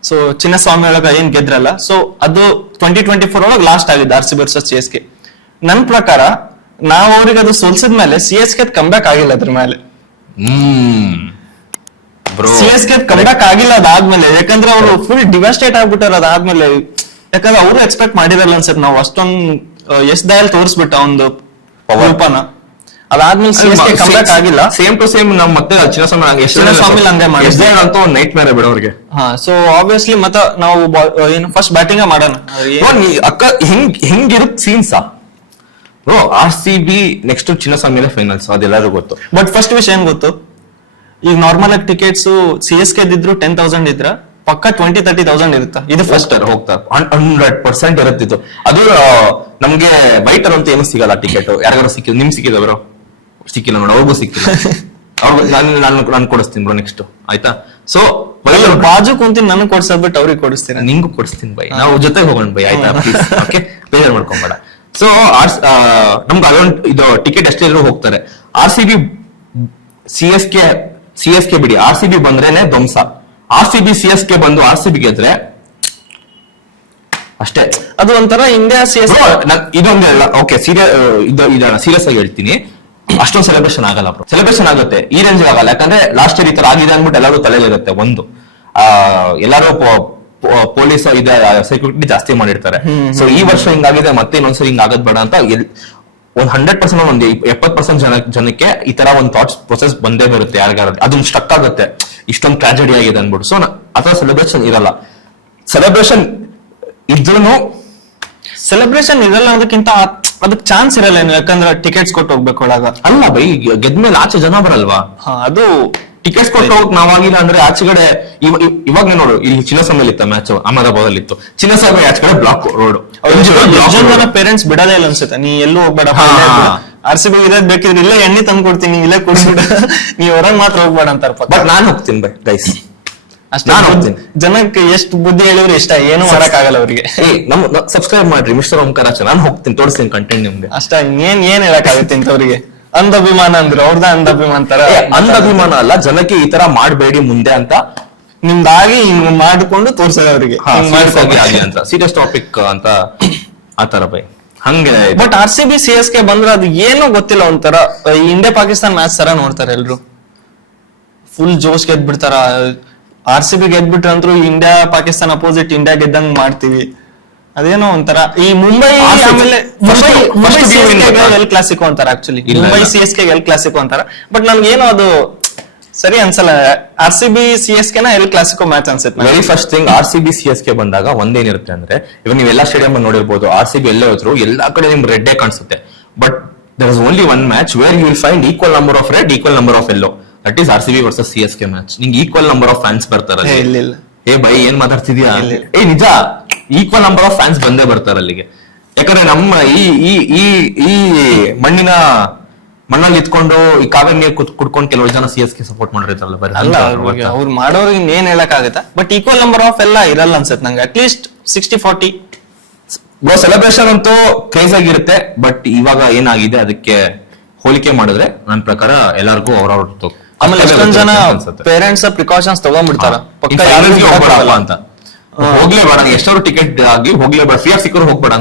ಸೊ ಚಿನ್ನಸ್ವಾಮಿ ಒಳಗ ಏನ್ ಗೆದ್ರಲ್ಲ, ಸೊ ಅದು 2024 ಒಳಗ ಲಾಸ್ಟ್ ಆಗಿದ್ದು RCB ವರ್ಸಸ್ CSK. ನನ್ ಪ್ರಕಾರ ನಾವ್ ಅವ್ರಿಗೆ ಅದು ಸೋಲ್ಸಿದ್ಮೇಲೆ CSK ಕಂಬ್ಯಾಕ್ ಆಗಿಲ್ಲ ಅದ್ರ ಮೇಲೆ. CSK ಕಂಬ್ಯಾಕ್ ಆಗಿಲ್ಲ ಅದಾದ್ಮೇಲೆ, ಯಾಕಂದ್ರೆ ಅವರು ಫುಲ್ ಡಿವಾಸ್ಟೇಟ್ ಆಗ್ಬಿಟ್ಟಾರ ಅದಾದ್ಮೇಲೆ. ಯಾಕಂದ್ರೆ ಅವರು ಎಕ್ಸ್ಪೆಕ್ಟ್ ಮಾಡಿರಲ್ಲ ಅನ್ಸತ್ ನಾವು ಅಷ್ಟೊಂದ್ ಎಸ್ ದಯಾಲ್ ತೋರಿಸ್ಬಿಟ್ಟ ಒಂದು ರೂಪನ. ಅದಾದ್ಮೇಲೆ CSK ಕಂಬ್ಯಾಕ್ ಆಗಿಲ್ಲ. ಸೇಮ್ ಟು ಸೇಮ್ ನಮ್ ಮತ್ತೆ ಚಿನ್ನಸ್ವಾಮಿ ಹಂಗೆ ಮಾಡಿ ಅಂತೂ ನೈಟ್ ಮೇರೆ ಬಿಡ ಅವ್ರಿಗೆ. ಸೊ ಆಬ್ವಿಯಸ್ಲಿ ಮತ್ತ ನಾವು ಏನು ಫಸ್ಟ್ ಬ್ಯಾಟಿಂಗ್ ಮಾಡೋಣ. ಅಕ್ಕ ಹೆಂಗಿರುತ್ತ scenes bro. RCB next Chinnaswamy finals ಅದೆಲ್ಲರೂ ಗೊತ್ತು. ಬಟ್ ಫಸ್ಟ್ ವಿಷಯ ಏನ್ ಗೊತ್ತು, ಈಗ ನಾರ್ಮಲ್ ಆಗಿ ಟಿಕೆಟ್ಸ್ CSK ಇದ್ರು 10,000 ಇದ್ರ ಪಕ್ಕ 20,000-30,000 ಇರುತ್ತ. ಇದು ಫಸ್ಟ್ ಹೋಗ್ತಾರೆ 100% ಇರುತ್ತಿತ್ತು. ಅದು ನಮ್ಗೆ ವೈಟರ್ ಅಂತ ಏನು ಸಿಗಲ್ಲ ಟಿಕೆಟ್. ಯಾರಿಗಾರು ಸಿಕ್ಕಿದ್ರು, ನಿಮ್ ಸಿಕ್ಕಿದ ಬ್ರೋ? ಸಿಕ್ಕಿಲ್ಲ ಮೇಡಮ್, ಅವ್ರಿಗೂ ಸಿಕ್ಕಿಲ್ಲ. ನಾನು ಕೊಡಿಸ್ತೀನಿ ಬ್ರೋ ನೆಕ್ಸ್ಟ್, ಆಯ್ತಾ? ಸೊ ಬಾಜು ಕುಂತೀನಿ, ನನಗೆ ಕೊಡ್ಸಬಿಟ್ಟು ಅವ್ರಿಗೆ ಕೊಡಿಸ್ತೀನಿ. ನಿಂಗೂ ಕೊಡಿಸ್ತೀನಿ ಬೈ, ನಾವು ಜೊತೆಗೆ ಹೋಗೋಣ ಬೈ, ಆಯ್ತಾ? ಓಕೆ, ಬೇಜಾರ್ ಮಾಡ್ಕೊಂಬೇಡ. ಸೊ ನಮ್ಗೆ ಅದೊಂದು ಇದು ಟಿಕೆಟ್ ಎಷ್ಟೇ ಇದ್ರು ಹೋಗ್ತಾರೆ. RCB CSK ಬಿಡಿ, RCB ಬಂದ್ರೇನೆ ಧ್ವಂಸ. RCB CSK ಬಂದು RCB ಗೆದ್ರೆ ಅಷ್ಟೇ. ಅದು ಒಂಥರ ಇಂಡಿಯಾ CSK ಇದೊಂದೇ ಅಲ್ಲ. ಓಕೆ, ಸೀರಿಯಸ್ ಆಗಿ ಹೇಳ್ತೀನಿ, ಅಷ್ಟೊಂದು ಸೆಲೆಬ್ರೇಷನ್ ಆಗಲ್ಲ ಬ್ರೋ. ಸೆಲೆಬ್ರೇಷನ್ ಆಗುತ್ತೆ, ಈ ರೇಂಜ್ ಆಗಲ್ಲ. ಯಾಕಂದ್ರೆ ಲಾಸ್ಟ್ ಇಯರ್ ಈ ತರ ಆಗಿದೆ ಅಂದ್ಬಿಟ್ಟು ಎಲ್ಲರೂ ತಲೆಯಲ್ಲಿರುತ್ತೆ. ಒಂದು ಎಲ್ಲರೂ ಪೊಲೀಸ್ ಇದೆ, ಸೆಕ್ಯೂರಿಟಿ ಜಾಸ್ತಿ ಮಾಡಿರ್ತಾರೆ. ಸೊ ಈ ವರ್ಷ ಹಿಂಗಾಗಿದೆ, ಮತ್ತೆ ಇನ್ನೊಂದ್ಸರಿ ಹಿಂಗ್ ಆಗದ್ ಬೇಡ ಅಂತ ಒಂದ್ 100% ಒಂದು 70% ಜನಕ್ಕೆ ಈ ತರ ಒಂದು ಥಾಟ್ಸ್ ಪ್ರೊಸೆಸ್ ಬಂದೇ ಬರುತ್ತೆ. ಯಾರಿಗಾರ ಅದನ್ನ ಸ್ಟಕ್ ಆಗುತ್ತೆ, ಇಷ್ಟೊಂದು ಟ್ರಾಜಡಿ ಆಗಿದೆ ಅನ್ಬಿಟ್ಟು. ಸೊ ಅಥವಾ ಸೆಲೆಬ್ರೇಷನ್ ಇರಲ್ಲ. ಸೆಲೆಬ್ರೇಷನ್ ಇರಲ್ಲ ಅನ್ನೋದಕ್ಕಿಂತ ಅದಕ್ಕೆ ಚಾನ್ಸ್ ಇರಲ್ಲ. ಯಾಕಂದ್ರೆ ಟಿಕೆಟ್ಸ್ ಕೊಟ್ಟು ಹೋಗ್ಬೇಕು ಒಳಗ. ಅಲ್ಲ ಬೈ, ಗೆದ್ಮೇಲೆ ಆಚೆ ಜನ ಬರಲ್ವಾ? ಅದು ಟಿಕೆಟ್ಸ್ ಕೊಟ್ಟು ಹೋಗಕ್ ನಾವಾಗಿಲ್ಲ ಅಂದ್ರೆ ಆಚೆಗಡೆ. ಇವಾಗ ನೋಡು, ಇಲ್ಲಿ ಚಿನ್ನಸ್ವಾಮಿಲಿ ಇತ್ತ ಮ್ಯಾಚ್, ಅಹಮದಾಬಾದ್ ಅಲ್ಲಿ ಇತ್ತು. ಚಿನ್ನಸ್ವಾಮಿ ಆಚೆಗಡೆ ಬ್ಲಾಕ್ ರೋಡ್. ಜನ ಪೇರೆಂಟ್ಸ್ ಬಿಡೋದೇ ಇಲ್ಲ ಅನ್ಸುತ್ತೆ. ನೀ ಎಲ್ಲೂ ಹೋಗ್ಬೇಡ, RCB ಇರೋದ್ ಬೇಕಿದ್ರೆ ಇಲ್ಲೇ ಎಣ್ಣೆ ತಂದು ಕೊಡ್ತೀನಿ, ಇಲ್ಲೇ ಕುಡಿಸ್ಬಿಡ, ನೀವ್ ಹೊರಗ್ ಮಾತ್ರ ಹೋಗ್ಬೇಡ ಅಂತಾರ. ಬಟ್ ನಾನ್ ಹೋಗ್ತೀನಿ ಬೈ ಗೈಸ್, ಜನಕ್ಕೆ ಎಷ್ಟು ಬುದ್ಧಿ ಹೇಳಿದ್ರು ಇಷ್ಟ, ಏನು ಮಾಡಕ್ ಆಗಲ್ಲ ಅವ್ರಿಗೆ. ನಮ್ ಸಬ್ಸ್ಕ್ರೈಬ್ ಮಾಡ್ರಿ ಮಿಸ್ಟರ್ ಓಂಕಾರಾಚ. ನಾನು ಹೋಗ್ತೀನಿ, ತೋರಿಸ್ತೀನಿ ಕಂಟೆಂಟ್ ನಿಮ್ಗೆ ಅಷ್ಟ. ಏನ್ ಹೇಳಕ್ ಆಗುತ್ತೆ ಇಂಥವ್ರಿಗೆ? ಅಂಧಾಭಿಮಾನ ಅಂದ್ರೆ ಅವ್ರದ ಅಂಧಾಭಿಮಾನ ತರ. ಅಂಧಾಭಿಮಾನ ಅಲ್ಲ, ಜನಕ್ಕೆ ಈ ತರ ಮಾಡ್ಬೇಡಿ ಮುಂದೆ ಅಂತ ನಿಮ್ದಾಗಿ ಹಿಂಗ್ ಮಾಡಿಕೊಂಡು ತೋರ್ಸೋದು ಅವ್ರಿಗೆ ಅಂತ. ಸೀರಿಯಸ್ ಟಾಪಿಕ್ ಅಂತ ಆತರ ಬೈ ಹಂಗೆ. ಬಟ್ RCB CSK ಬಂದ್ರೆ ಅದು ಏನೋ ಗೊತ್ತಿಲ್ಲ, ಒಂಥರ ಇಂಡಿಯಾ ಪಾಕಿಸ್ತಾನ ಮ್ಯಾಚ್ ತರ ನೋಡ್ತಾರೆ ಎಲ್ರು. ಫುಲ್ ಜೋಶ್ ಗೆದ್ಬಿಡ್ತಾರ. RCB ಗೆದ್ಬಿಟ್ರೆ ಅಂತೂ ಇಂಡಿಯಾ ಪಾಕಿಸ್ತಾನ ಅಪೋಸಿಟ್ ಇಂಡಿಯಾ ಗೆದ್ದಂಗ್ ಮಾಡ್ತೀವಿ. ಅದೇನೋ ಒಂಥರ ಈ ಮುಂಬೈ ಆಮೇಲೆ ಮುಂಬೈ CSK ಎಲ್ ಕ್ಲಾಸಿಕೋ ಅಂತಾರ. ಆಕ್ಚುಲಿ ಮುಂಬೈ CSK ಎಲ್ ಕ್ಲಾಸಿಕೋ ಅಂತಾರ. ಬಟ್ ನನ್ಗೇನೋ ಅದು ಸರಿ ಅನ್ಸಲ್ಲ. RCB CSK ನ ಎಲ್ ಕ್ಲಾಸಿಕೋ ಮ್ಯಾಚ್ ಅನ್ಸುತ್ತೆ. Very first thing RCB CSK ಬಂದಾಗ ಒಂದೇನಿರುತ್ತೆ ಅಂದ್ರೆ, ಇವಾಗ ನೀವು ಎಲ್ಲಾ ಸ್ಟೇಡಿಯಂ ನೋಡಿರ್ಬೋದು, RCB ಎಲ್ಲೇ ಹೋದ್ರು ಎಲ್ಲಾ ಕಡೆ ನಿಮ್ಗೆ ರೆಡ್ಡೇ ಕಾಣಿಸುತ್ತೆ. But there is only one match where you will find equal number of red, equal number of yellow. That is RCB versus CSK match. ನಿಂಗೆ ಈಕ್ವಲ್ ನಂಬರ್ ಆಫ್ ಫ್ಯಾನ್ಸ್ ಬರ್ತಾರೆ. ಇಲ್ಲ ಏ ಬೈ ಏನ್ ಮಾತಾಡ್ತಿದ್ಯಾ? ಏ ನಿಜ, ಈಕ್ವಲ್ ನಂಬರ್ ಆಫ್ ಫ್ಯಾನ್ಸ್ ಬಂದೇ ಬರ್ತಾರೆ ಅಲ್ಲಿಗೆ. ಯಾಕಂದ್ರೆ ನಮ್ಮ ಈ ಮಣ್ಣಲ್ಲಿ ಇತ್ಕೊಂಡು ಈ ಕಾವೇರಿ ನೀರು ಕುಡ್ಕೊಂಡು ಕೆಲವು ಜನ CSK ಸಪೋರ್ಟ್ ಮಾಡಿರ್ತಾರಲ್ಲ. ಅಲ್ಲ, ಅವ್ರು ಮಾಡೋರಿಗೆ ಏನ್ ಹೇಳಕ್ ಆಗುತ್ತೆ. ಬಟ್ ಈಕ್ವಲ್ ನಂಬರ್ ಆಫ್ ಎಲ್ಲ ಇರಲ್ಲ ಅನ್ಸುತ್ತೆ ನಂಗೆ. At least 60-40 bro. ಸೆಲೆಬ್ರೇಷನ್ ಅಂತೂ ಕ್ರೇಜ್ ಆಗಿರುತ್ತೆ. ಬಟ್ ಇವಾಗ ಏನಾಗಿದೆ ಅದಕ್ಕೆ ಹೋಲಿಕೆ ಮಾಡಿದ್ರೆ ನನ್ನ ಪ್ರಕಾರ ಎಲ್ಲರಿಗೂ ಅವ್ರವ್ರ ಆಮೇಲೆ ಎಷ್ಟೊಂದ್ ಜನ ಪೇರೆಂಟ್ಸ್ ಪ್ರಿಕಾಷನ್ಸ್ ತಗೊಂಡ್ಬಿಡ್ತಾರ ಅಂತ. ಹೋಗ್ಲೇಬೇಡ, ಎಷ್ಟೋ ಟಿಕೆಟ್ ಆಗಿ ಹೋಗ್ಲೇಬೇಡ, ಫ್ರೀ ಆಗಿ ಸಿಕ್ಕರು ಹೋಗ್ಬೇಡ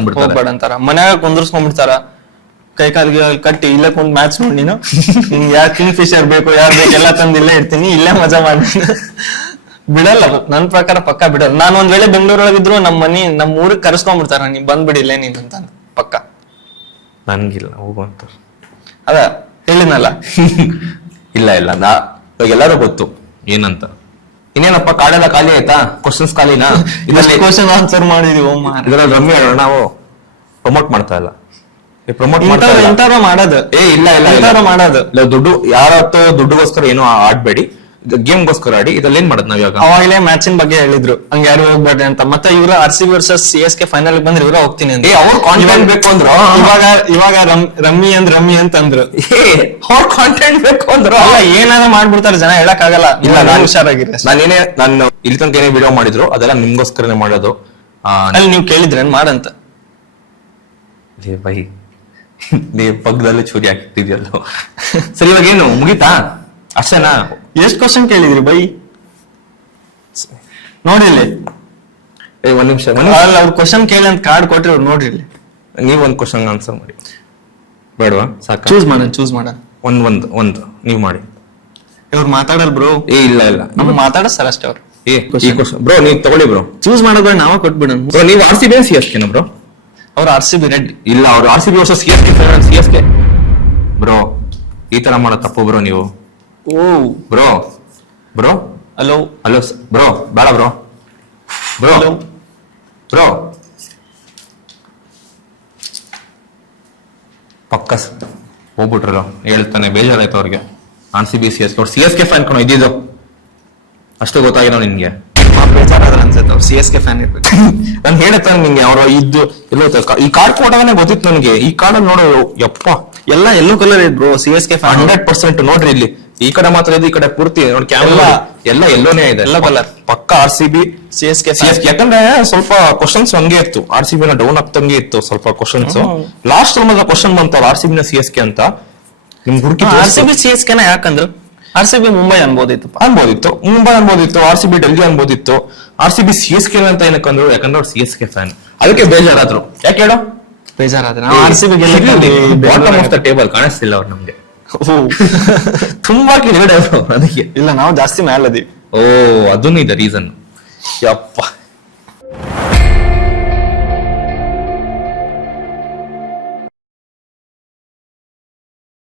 ಅಂತಾರ. ಮನ್ಯಾಗ ಕುಂದರ್ಸ್ಕೊಂಡ್ಬಿಡ್ತಾರ, ಕೈ ಕಾಲಿಗೆ ಕಟ್ಟಿ ಇಲ್ಲೇ ಕುಂದ್ ಮ್ಯಾಚ್ ನೋಡಿ ನೀನು, ಯಾರ್ ಕಿಂಗ್ ಫಿಶರ್ ಬೇಕು ಯಾರ್ ಬೇಕು ಎಲ್ಲ ತಂದು ಇಲ್ಲೇ ಇರ್ತೀನಿ, ಇಲ್ಲೇ ಮಜಾ ಮಾಡಿ ಬಿಡಲ್ಲ. ನನ್ ಪ್ರಕಾರ ಪಕ್ಕ ಬಿಡಲ್ಲ. ನಾನು ಒಂದ್ ವೇಳೆ ಬೆಂಗಳೂರೊಳಗಿದ್ರು ನಮ್ ಊರಿಗೆ ಕರ್ಸ್ಕೊಂಡ್ಬಿಡ್ತಾರ, ನೀನ್ ಬಂದ್ಬಿಡಿ ಇಲ್ಲೇ ನೀನ್ ಅಂತ ಪಕ್ಕ. ನನ್ಗಿಲ್ಲ ಹೋಗುವಂತ ಅದ ಹೇಳಿದ್ನಲ್ಲ. ಇಲ್ಲ ಇವಾಗ ಎಲ್ಲರೂ ಗೊತ್ತು ಏನಂತ. ಇನ್ನೇನಪ್ಪ ಕಾಡೆಲ್ಲ ಖಾಲಿ ಆಯ್ತಾ? ಕ್ವಶನ್ಸ್ ಖಾಲಿನಾ? ಕ್ವಶನ್ ಆನ್ಸರ್ ಮಾಡಿದೀವಿ. ಇದ್ರಲ್ಲಿ ರಮ್ಮಿ ನಾವು ಪ್ರಮೋಟ್ ಮಾಡ್ತಾ ಇಲ್ಲ. ಪ್ರಮೋಟ್ ಇಂಥವ್ರ ಮಾಡೋದು. ಇಲ್ಲ ಮಾಡೋದು ದುಡ್ಡು. ಯಾರತ್ತೋ ದುಡ್ಡುಗೋಸ್ಕರ ಏನೋ ಆಡ್ಬೇಡಿ, ಗೇಮ್ಗೋಸ್ಕರ ಆಡಿ. ಇದ್ರಲ್ಲಿ ಏನ್ ಮಾಡೋದು ನಾವ್ ಇವಾಗ? ಅವಾಗಲೇ ಮ್ಯಾಚಿನ ಬಗ್ಗೆ ಹೇಳಿದ್ರು, ಹಂಗ ಯಾರು ಹೋಗ್ಬೇಡ್ರಿ ಅಂತ. ಮತ್ತೆ ಇವ್ರು RCB ವರ್ಸಸ್ CSK ಫೈನಲ್ ಬಂದ್ರೆ ಇವ್ರ ಹೋಗ್ತೀನಿ ಅಂತ. ಅವ್ರು ಕಾಂಟೆಂಟ್ ಬೇಕು ಅಂದ್ರು. ಇವಾಗ ರಮ್ಮಿ ಅಂತಂದ್ರು. ಅವ್ರ ಕಾಂಟೆಂಟ್ ಬೇಕು ಅಂದ್ರು. ಏನಾದ್ರು ಮಾಡ್ಬಿಡ್ತಾರೆ ಜನ, ಹೇಳಕ್ ಆಗಲ್ಲ. ಇಲ್ಲ, ಹುಷಾರಾಗಿರಿ. ನಾನು ಇಲ್ಲಿ ತನಕ ಏನೇ ವಿಡಿಯೋ ಮಾಡಿದ್ರು ಅದೆಲ್ಲ ನಿಮ್ಗೋಸ್ಕರನೇ ಮಾಡೋದು. ಅಲ್ಲಿ ನೀವು ಕೇಳಿದ್ರೇನ್ ಮಾಡಂತ? ಬೈ ನೀವ್ ಪಕ್ಕದಲ್ಲೂ ಚೂರಿ ಹಾಕ್ತಿದ್ಯಲ್ಲ. ಸರಿ, ಇವಾಗ ಏನು ಮುಗಿತಾ? ಅಷ್ಟೇನಾ? ಎಷ್ಟ್ ಕ್ವಶನ್ ಕೇಳಿದ್ರಿ ಬೈ? ನೋಡಿಲ್ಲಿ ಒಂದ್ ನಿಮಿಷ. ಅವ್ರ ಕ್ವಶನ್ ಕೇಳಿ ಅಂತ ಕಾರ್ಡ್ ಕೊಟ್ರಿ, ಅವ್ರು ನೋಡ್ರಿ. ನೀವ್ ಒಂದ್ ಕ್ವಶನ್ ಆನ್ಸರ್ ಮಾಡಿ. ಬೇಡವಾ? ಸಾಕ, ಚೂಸ್ ಮಾಡ. ಒಂದ್ ನೀವ್ ಮಾಡಿ. ಇವ್ರು ಮಾತಾಡಲ್ ಬ್ರೋ. ಇಲ್ಲ ನಮ್ಗೆ ಮಾತಾಡ ಸರ್ ಅಷ್ಟೇ ಅವ್ರು. ಬ್ರೋ ನೀವ್ ತಗೊಳ್ಳಿ ಬ್ರೋ. ಚೂಸ್ ಮಾಡೋದ್ ನಾವ ಕೊಟ್ಬಿಡೋಣ. ಬ್ರೋ ನೀವು RCB CSK ಬ್ರೋ? ಅವ್ರು RCB ರೆಡ್. ಇಲ್ಲ, ಅವ್ರು RCB ವರ್ಸಸ್ CSK. ಬ್ರೋ ಈ ತರ ಮಾಡೋ ತಪ್ಪು ಬ್ರೋ ನೀವು. ಓ ಬ್ರೋ ಹಲೋ ಬ್ರೋ, ಬೇಡ ಬ್ರೋ ಪಕ್ಕ ಹೋಗ್ಬಿಟ್ರಲ್ಲ. ಹೇಳ್ತಾನೆ ಬೇಜಾರಾಯ್ತು ಅವ್ರಿಗೆ. RCB CSK ಅವ್ರು CSK ಫ್ಯಾನ್ ಕಣೋ ಇದ್ದಿದ್ದು, ಅಷ್ಟು ಗೊತ್ತಾಗಿರೋ ನಿನ್ಗೆ. ಬೇಜಾರಾದ್ರೆ ಅನ್ಸುತ್ತೆ ಅವ್ರು CSK ಫ್ಯಾನ್ ಇರ್ಬೇಕು. ನಾನು ಹೇಳ್ತಾನೆ ನಿಂಗೆ, ಅವ್ರು ಇದ್ದು ಎಲ್ಲೋ ಈ ಕಾರ್ಡ್ ಕೊಟ್ಟಾಗನೆ ಗೊತ್ತಿತ್ತು ನನಗೆ. ಈ ಕಾರ್ಡ್ ಅಲ್ಲಿ ನೋಡೋ ಯಪ್ಪ ಎಲ್ಲ ಎಲ್ಲೋ ಕಲರ್ ಇದ್ರು CSK ಫ್ಯಾನ್ 100%. ನೋಡ್ರಿ ಇಲ್ಲಿ ಈ ಕಡೆ ಮಾತ್ರ ಇದೆ, ಈ ಕಡೆ ಪೂರ್ತಿ ನೋಡಿ ಕ್ಯಾಮೆರಾ ಎಲ್ಲ ಎಲ್ಲೋನೇ ಇದೆ, ಎಲ್ಲೋ ಕಲರ್. ಪಕ್ಕ RCB CSK. ಯಾಕಂದ್ರೆ ಸ್ವಲ್ಪ ಕ್ವಶನ್ಸ್ ಹಂಗೆ ಇತ್ತು, RCB ನ ಡೌನ್ ಆಗ್ತಂಗೆ ಇತ್ತು ಸ್ವಲ್ಪ ಕ್ವಶನ್ಸ್. ಲಾಸ್ಟ್ ಟೈಮ್ ಕ್ವಶನ್ ಬಂತವ್ರು RCB ನ CSK ಅಂತ. ನಿಮ್ಗೆ ಹುಡುಕಿ RCB CSK ನ ಯಾಕಂದ್ರು RCB Mumbai ಅನ್ಬೋದಿತ್ತು, RCB Delhi ಅನ್ಬೋದಿತ್ತು. RCB CSK ಅಂತ ಏನಕ್ಕಂದ್ರು, ಯಾಕಂದ್ರೆ ಅವ್ರು CSK ಫ್ಯಾನ್, ಅದಕ್ಕೆ ಬೇಜಾರಾದ್ರು. ಯಾಕೆ ಹೇಳೋ? ಬೇಜಾರಾದ್ರೆ RCB bottom of the table ಕಾಣಿಸ್ತಿಲ್ಲ ಅವ್ರು ನಮ್ಗೆ. ತುಂಬಾ ಕೆಳಗಡೆ ಅದಕ್ಕೆ. ಇಲ್ಲ, ನಾವು ಜಾಸ್ತಿ ಮೇಲದೀವಿ. ಓ, ಅದನ್ನು ಇದೆ ರೀಸನ್. ಯಪ್ಪ